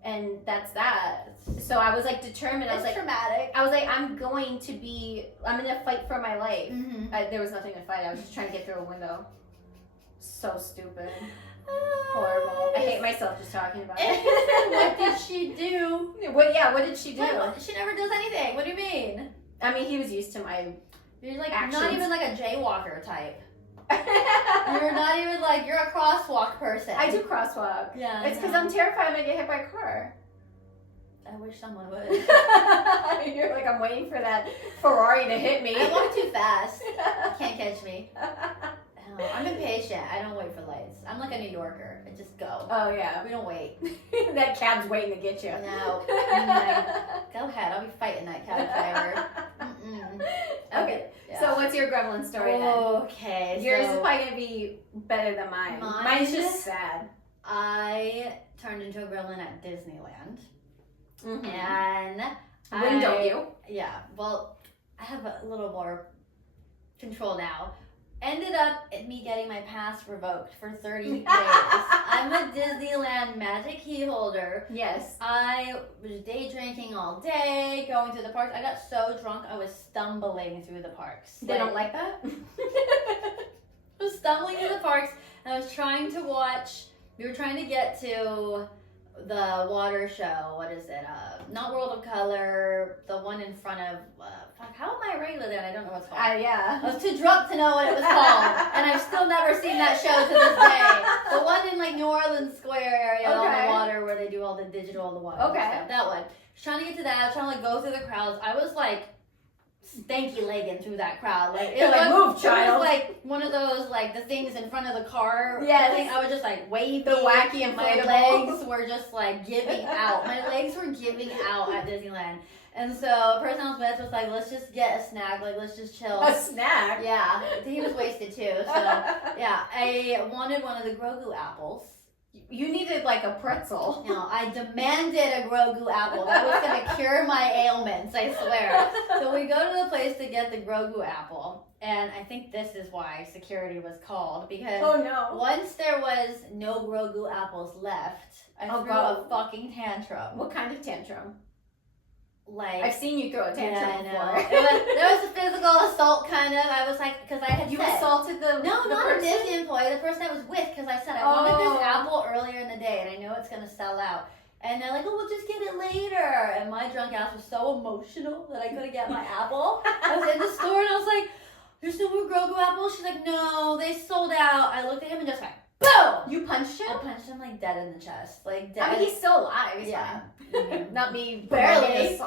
And that's that. So I was determined. It's traumatic. I was I'm going to fight for my life. Mm-hmm. There was nothing to fight. I was just trying to get through a window. So stupid. Horrible. I hate myself just talking about it. What did she do? What did she do? She never does anything. What do you mean? I mean, he was used to my You're actions. Not even a jaywalker type. You're not even you're a crosswalk person. I do crosswalk. Yeah. It's because I'm terrified I'm going to get hit by a car. I wish someone would. You're I'm waiting for that Ferrari to hit me. I walk too fast. You can't catch me. Oh, I'm impatient. I don't wait for lights. I'm like a New Yorker. I just go. Oh, yeah. We don't wait. That cab's waiting to get you. No. Go ahead. I'll be fighting that cab driver. Okay. Yeah. So what's your gremlin story then? Okay. Yours is probably going to be better than mine. Mine's just sad. I turned into a gremlin at Disneyland. Mm-hmm. And when don't you? Yeah. Well, I have a little more control now. Ended up me getting my pass revoked for 30 days. I'm a Disneyland magic key holder. Yes. I was day drinking all day, going through the parks. I got so drunk I was stumbling through the parks. They don't like that? I was stumbling through the parks, and I was trying to watch. We were trying to get to the water show. What is it? Not World of Color. The one in front of. Fuck, how am I regular then? I don't know what's called. Yeah. I was too drunk to know what it was called, and I've still never seen that show to this day. The one in like New Orleans Square area on the water where they do all the digital, the water stuff. That one. I was trying to get to that. I was trying to like go through the crowds. I was like stanky legging through that crowd. Like it was, move, child. It was like one of those like the things in front of the car. Yes. Thing. I was just like waving. The wacky and my legs were just like giving out. My legs were giving out at Disneyland. And so the person I was with was like, let's just get a snack, like let's just chill. A snack? Yeah. He was wasted too. So yeah. I wanted one of the Grogu apples. You needed like a pretzel. No, I demanded a Grogu apple. That was gonna cure my ailments, I swear. So we go to the place to get the Grogu apple. And I think this is why security was called. Because once there was no Grogu apples left, I threw a fucking tantrum. What kind of tantrum? Like I've seen you throw a tantrum before. There was a physical assault kind of. I was like, because I had assaulted the not person? a Disney employee, the person I was with, because I said I wanted this apple earlier in the day, and I know it's gonna sell out. And they're like, oh, we'll just get it later. And my drunk ass was so emotional that I couldn't get my apple. I was in the store and I was like, there's no more Grogu apples. She's like, no, they sold out. I looked at him and just went, boom! You punched him? I punched him like dead in the chest, like dead. I mean, he's still alive. He's fine. Not me. Barely.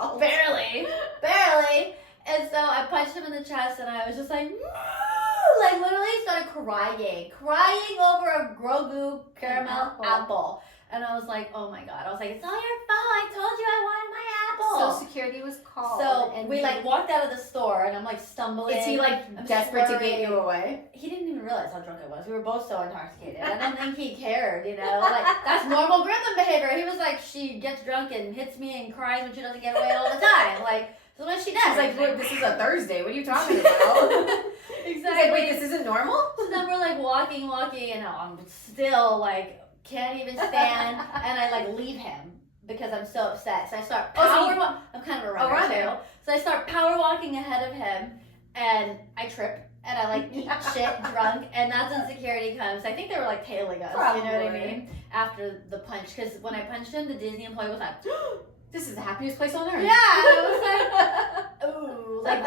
And so I punched him in the chest and I was just like, like literally started crying over a Grogu caramel apple. And I was like, oh my God. I was like, it's all your fault. I told you I wanted my apple. So security was called. So and we like walked out of the store and I'm like stumbling. Is he like desperate to get you away? He didn't even realize how drunk I was. We were both so intoxicated. I don't think he cared, you know? Like, that's normal Gremlin behavior. He was like, she gets drunk and hits me and cries when she doesn't get away all the time. Like, so what she does. She's like, look, this is a Thursday. What are you talking about? Exactly. He's like, wait, this isn't normal? So then we're like walking, and I'm still like, can't even stand, and I like leave him because I'm so upset. So I start I'm kind of a runner too. So I start power walking ahead of him, and I trip, and I like eat shit drunk, and that's when security comes. I think they were like tailing us, Probably. you know what I mean? After the punch, because when I punched him, the Disney employee was like, this is the happiest place on earth. yeah, I was like, ooh, like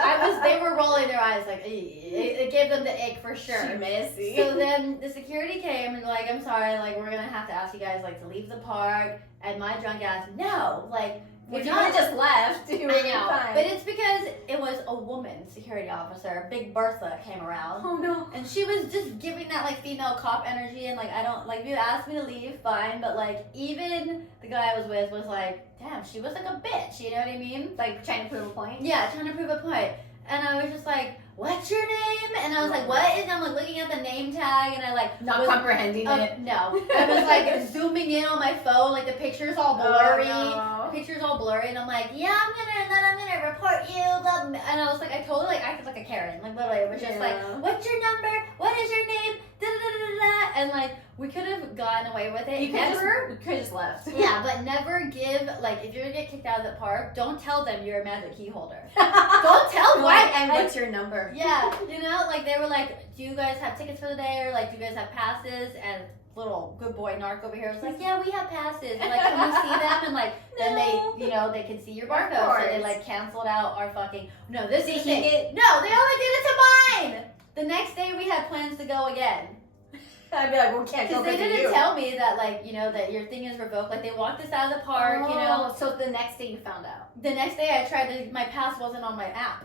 they were rolling their eyes, like, it gave them the ick for sure. She messy. So then the security came and like, I'm sorry, like we're gonna have to ask you guys like to leave the park. And my drunk ass, no, like if you would have just left, you would have been fine. But it's because it was a woman security officer, Big Bertha, came around. Oh no. And she was just giving that like female cop energy, and like I don't like if you asked me to leave, fine, but like even the guy I was with was like, damn, she was like a bitch, you know what I mean? Like trying to prove a point? Yeah, trying to prove a point. And I was just like, what's your name? And I was like, what? And I'm like looking at the name tag, and I like not comprehending it. No, I was like zooming in on my phone, like the picture's all blurry. Oh, no. The picture's all blurry, and I'm like, yeah, I'm gonna report you. Blah, blah. And I was like, I totally like acted like a Karen, like literally, it was just like, what's your number? What is your name? Da da da da da. And like we could have gotten away with it. We could have just left. Yeah, but never give like if you're gonna get kicked out of the park, don't tell them you're a magic key holder. Don't tell them. What? And what's your number? Yeah, you know, like they were like, do you guys have tickets for the day, or like do you guys have passes? And little good boy narc over here was like, yeah, we have passes. And like, can we see them? And like, then they, you know, they can see your barcode. So they like canceled out our fucking. No, this is it. No, they only did it to mine. The next day we had plans to go again. I'd be like, well, can't go because they didn't tell me that, like, you know, that your thing is revoked. Like, they walked us out of the park, you know. So the next day you found out. The next day I tried to, my pass wasn't on my app.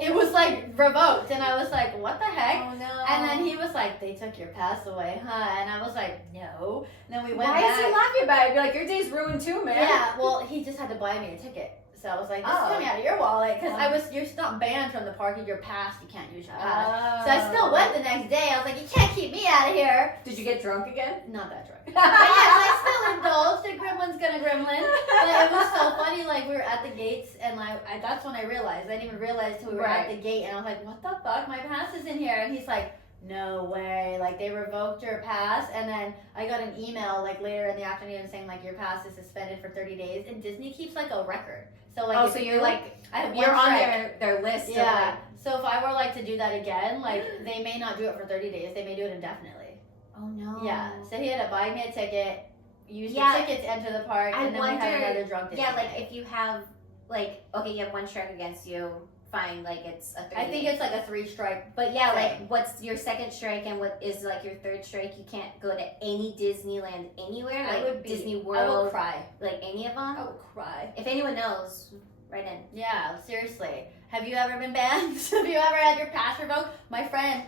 It was, like, revoked. And I was like, what the heck? Oh, no. And then he was like, they took your pass away, huh? And I was like, no. And then we went back. Why is he laughing about it? I'd be like, your day's ruined too, man. Yeah, well, he just had to buy me a ticket. So I was like, this is coming out of your wallet. Because you're not banned from the park. Your pass, you can't use your pass. So I still went the next day. I was like, you can't keep me out of here. Did you get drunk again? Not that drunk. But yes, I still indulged. A gremlin's gonna gremlin. But it was so funny. Like, we were at the gates, and like, that's when I realized. I didn't even realize till we were at the gate, and I was like, what the fuck? My pass is in here. And he's like, no way. Like, they revoked your pass. And then I got an email like later in the afternoon saying like your pass is suspended for 30 days. And Disney keeps like a record. So like, so you're like, you're on their list. Yeah. So if I were like to do that again, like they may not do it for 30 days. They may do it indefinitely. Oh no. Yeah. So he had to buy me a ticket. use the ticket to enter the park, and then we had another drunk day. Yeah, like if you have, like, okay, you have 1 strike against you, fine, like it's a 3. I think it's like a 3 strike. But yeah, like what's your 2nd strike and what is like your 3rd strike? You can't go to any Disneyland anywhere, like Disney World. I would cry. Like any of them? I would cry. If anyone knows, write in. Yeah, seriously. Have you ever been banned? Have you ever had your pass revoked? My friend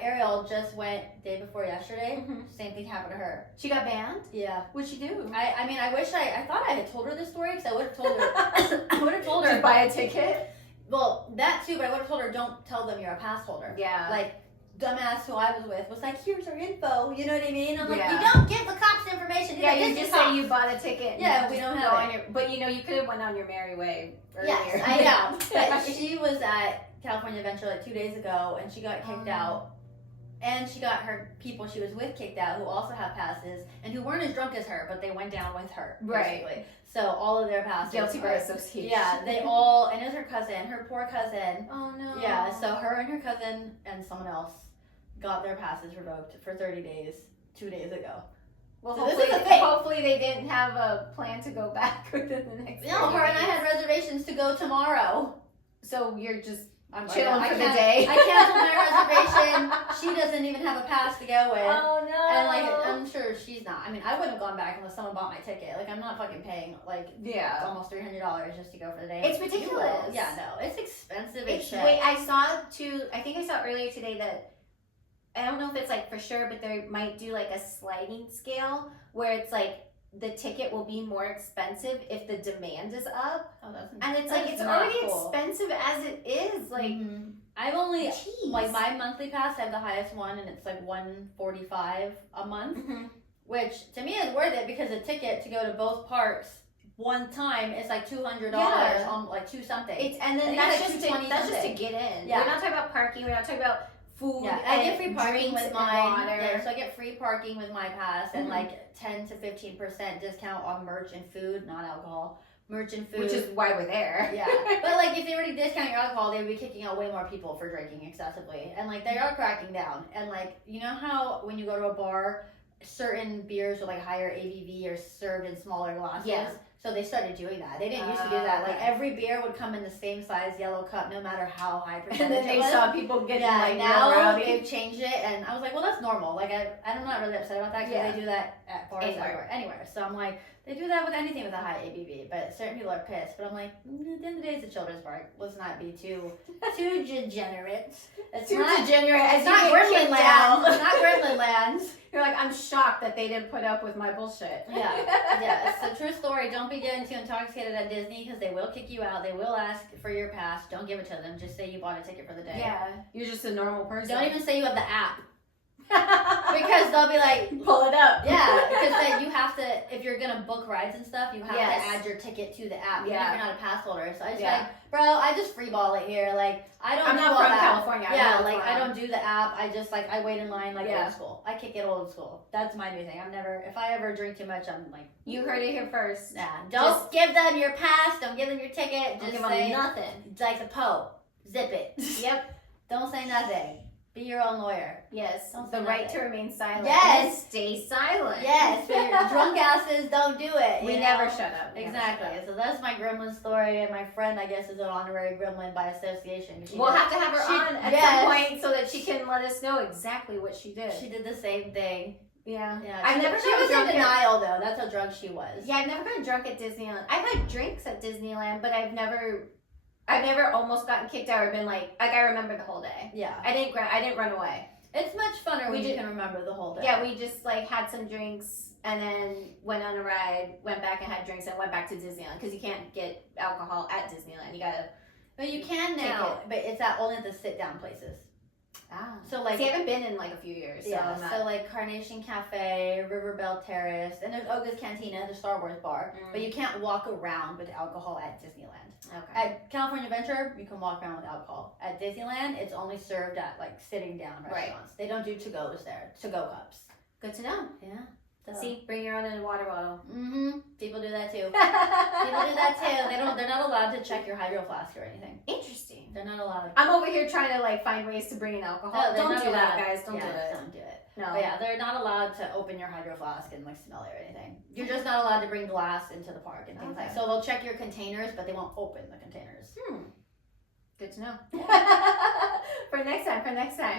Ariel just went day before yesterday. Same thing happened to her. She got banned? Yeah. What'd she do? I mean, I wish I thought I had told her this story, because I would have told her. I would have told her. To buy a ticket? Well, that too, but I would have told her, don't tell them you're a pass holder. Yeah. Like, dumbass who I was with was like, here's our info. You know what I mean? I'm like, Yeah. you don't give the cops information. Yeah, you just say you bought a ticket. Yeah, we don't have it. But you know, you could have went on your merry way earlier. Yes, I know. But she was at California Adventure like 2 days ago, and she got kicked out. And she got her people she was with kicked out, who also have passes, and who weren't as drunk as her, but they went down with her. Right. Basically. So all of their passes. Guilty by association. Yeah, they all, and it was her cousin, her poor cousin. Oh no. Yeah, so her and her cousin and someone else got their passes revoked for 30 days 2 days ago. Well, so hopefully they didn't have a plan to go back within the next. No, her and I had reservations to go tomorrow. So you're just I'm chilling for the day. I canceled my reservation. She doesn't even have a pass to go with. Oh no. And like, I'm sure she's not. I mean, I wouldn't have gone back unless someone bought my ticket. Like, I'm not fucking paying like almost $300 just to go for the day. It's ridiculous. Yeah, no, it's expensive as shit. Wait, I think I saw earlier today that, I don't know if it's like for sure, but they might do like a sliding scale where it's like the ticket will be more expensive if the demand is up. Oh, and it's like, it's already expensive as it is. Like, I've only, like my monthly pass, I have the highest one, and it's like $145 a month, which to me is worth it, because a ticket to go to both parks one time is like $200 on like $2 something. And then that's just to get in. Yeah. We're not talking about parking. We're not talking about food. Yeah, I get free parking with mine. Water. Yeah, so I get free parking with my pass, and like 10 to 15% discount on merch and food, not alcohol. Merch and food. Which is why we're there. Yeah. But like, if they already discount your alcohol, they would be kicking out way more people for drinking excessively. And like, they are cracking down. And like, you know how when you go to a bar, certain beers with like higher ABV are served in smaller glasses? Yeah. So they started doing that. They didn't used to do that. Like, every beer would come in the same size yellow cup, no matter how high percentage. And then they saw people getting like now rowdy. they've changed it, and I was like, well, that's normal. Like, I'm not really upset about that, because they do that at bars anywhere. So I'm like, they do that with anything with a high ABV, but certain people are pissed. But I'm like, at the end of the day, it's a children's park. Let's not be too degenerate. It's not degenerate. It's not Gremlin land. It's not Gremlin land. You're like, I'm shocked that they didn't put up with my bullshit. Yeah. So true story. Don't be getting too intoxicated at Disney, because they will kick you out. They will ask for your pass. Don't give it to them. Just say you bought a ticket for the day. Yeah, you're just a normal person. Don't even say you have the app. Because they'll be like, pull it up. Yeah, because then you have to, if you're gonna book rides and stuff, you have to add your ticket to the app. Even if you're not a pass holder. So I just like, bro, I just freeball it here. Like, I'm not from California. Yeah, like I don't do the app. I just like, I wait in line like old school. I kick it old school. That's my new thing. If I ever drink too much, I'm like, you heard it here first. Nah, don't give them your pass. Don't give them your ticket. Just give say them nothing. Like the Pope. Zip it. Yep. Don't say nothing. Be your own lawyer. Yes. The right to remain silent. Yes. And stay silent. Yes. But your drunk asses don't do it. We never shut up. Exactly. So that's my gremlin story, and my friend, I guess, is an honorary gremlin by association. We'll have to have her on at some point so that she can let us know exactly what she did. She did the same thing. Yeah. She was in denial, though. That's how drunk she was. Yeah, I've never gotten drunk at Disneyland. I've had drinks at Disneyland, but I've never almost gotten kicked out or been like I remember the whole day. Yeah. I didn't run away. It's much funner when you can remember the whole day. Yeah, we just like had some drinks and then went on a ride, went back and had drinks, and went back to Disneyland, because you can't get alcohol at Disneyland. You gotta. But you can now. But it's only at the sit down places. Ah. So like, I haven't been in like a few years. So so like Carnation Cafe, Riverbell Terrace, and there's Oga's Cantina, the Star Wars bar. But you can't walk around with alcohol at Disneyland. Okay. At California Adventure, you can walk around with alcohol. At Disneyland, it's only served at like sitting down restaurants. They don't do to-goes there, to-go cups. Good to know. Yeah. So. See, bring your own water bottle. People do that too. People do that too. They're not allowed to check your hydro flask or anything. Interesting. me. They're not allowed. I'm over here trying to like find ways to bring in alcohol. No, they're Don't not do that, allowed. guys. Don't do it. Don't do it. No. But yeah, they're not allowed to open your hydro flask and like smell it or anything. You're just not allowed to bring glass into the park and things like. So they'll check your containers, but they won't open the containers. Good to know. For next time.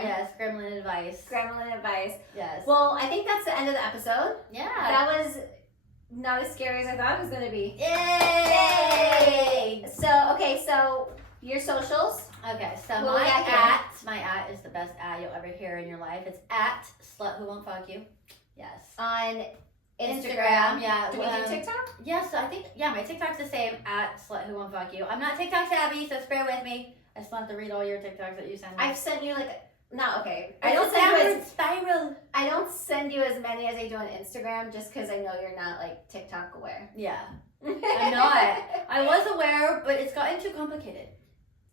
Yes, gremlin advice. Gremlin advice. Yes. Well, I think that's the end of the episode. Yeah. That was not as scary as I thought it was going to be. Yay! So your socials. Okay, so What we got my at is the best at you'll ever hear in your life. It's at slut who won't fuck you. Yes. On Instagram. Yeah. Do we do TikTok? Yes, I think, my TikTok's the same, at slut who won't fuck you. I'm not TikTok savvy, so bear with me. I still have to read all your TikToks that you send me. I've sent you like, no, okay. I don't send you as many as I do on Instagram just because I know you're not like TikTok aware. Yeah. I'm not. I was aware, but it's gotten too complicated.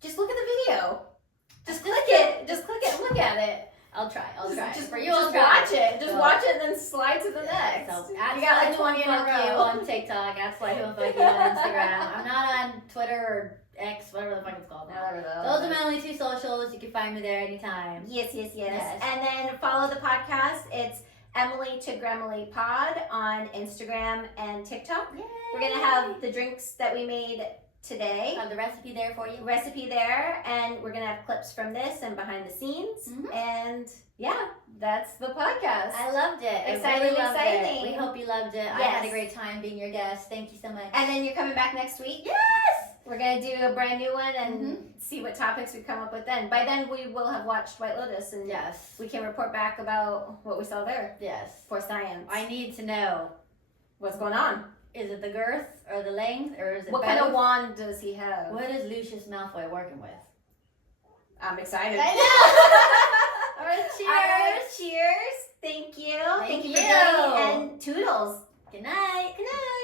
Just look at the video. Just click it and look at it. I'll try. Just For you, just I'll try. watch it. Just watch it and then slide to the next. So at you got like 20 in a fuck you row. on TikTok, at slut who won't fuck you on Instagram. I'm not on Twitter or X, whatever the fuck it's called now. Those are my only two socials. You can find me there anytime. Yes. And then follow the podcast. It's Emily To Gremily Pod on Instagram and TikTok. Yay. We're going to have the drinks that we made today. Have the recipe there for you. Recipe there. And we're going to have clips from this and behind the scenes. Mm-hmm. And yeah, that's the podcast. I loved it. Exciting. We hope you loved it. Yes. I had a great time being your guest. Thank you so much. And then you're coming back next week? Yes! We're going to do a brand new one and see what topics we come up with then. By then, we will have watched White Lotus and we can report back about what we saw there. Yes. For science. I need to know. What's going on? Is it the girth or the length or is it what both? kind of wand does he have? What is Lucius Malfoy working with? I'm excited. I know! All right, cheers! All right, cheers. Thank you. Thank you for joining. And toodles. Good night. Good night.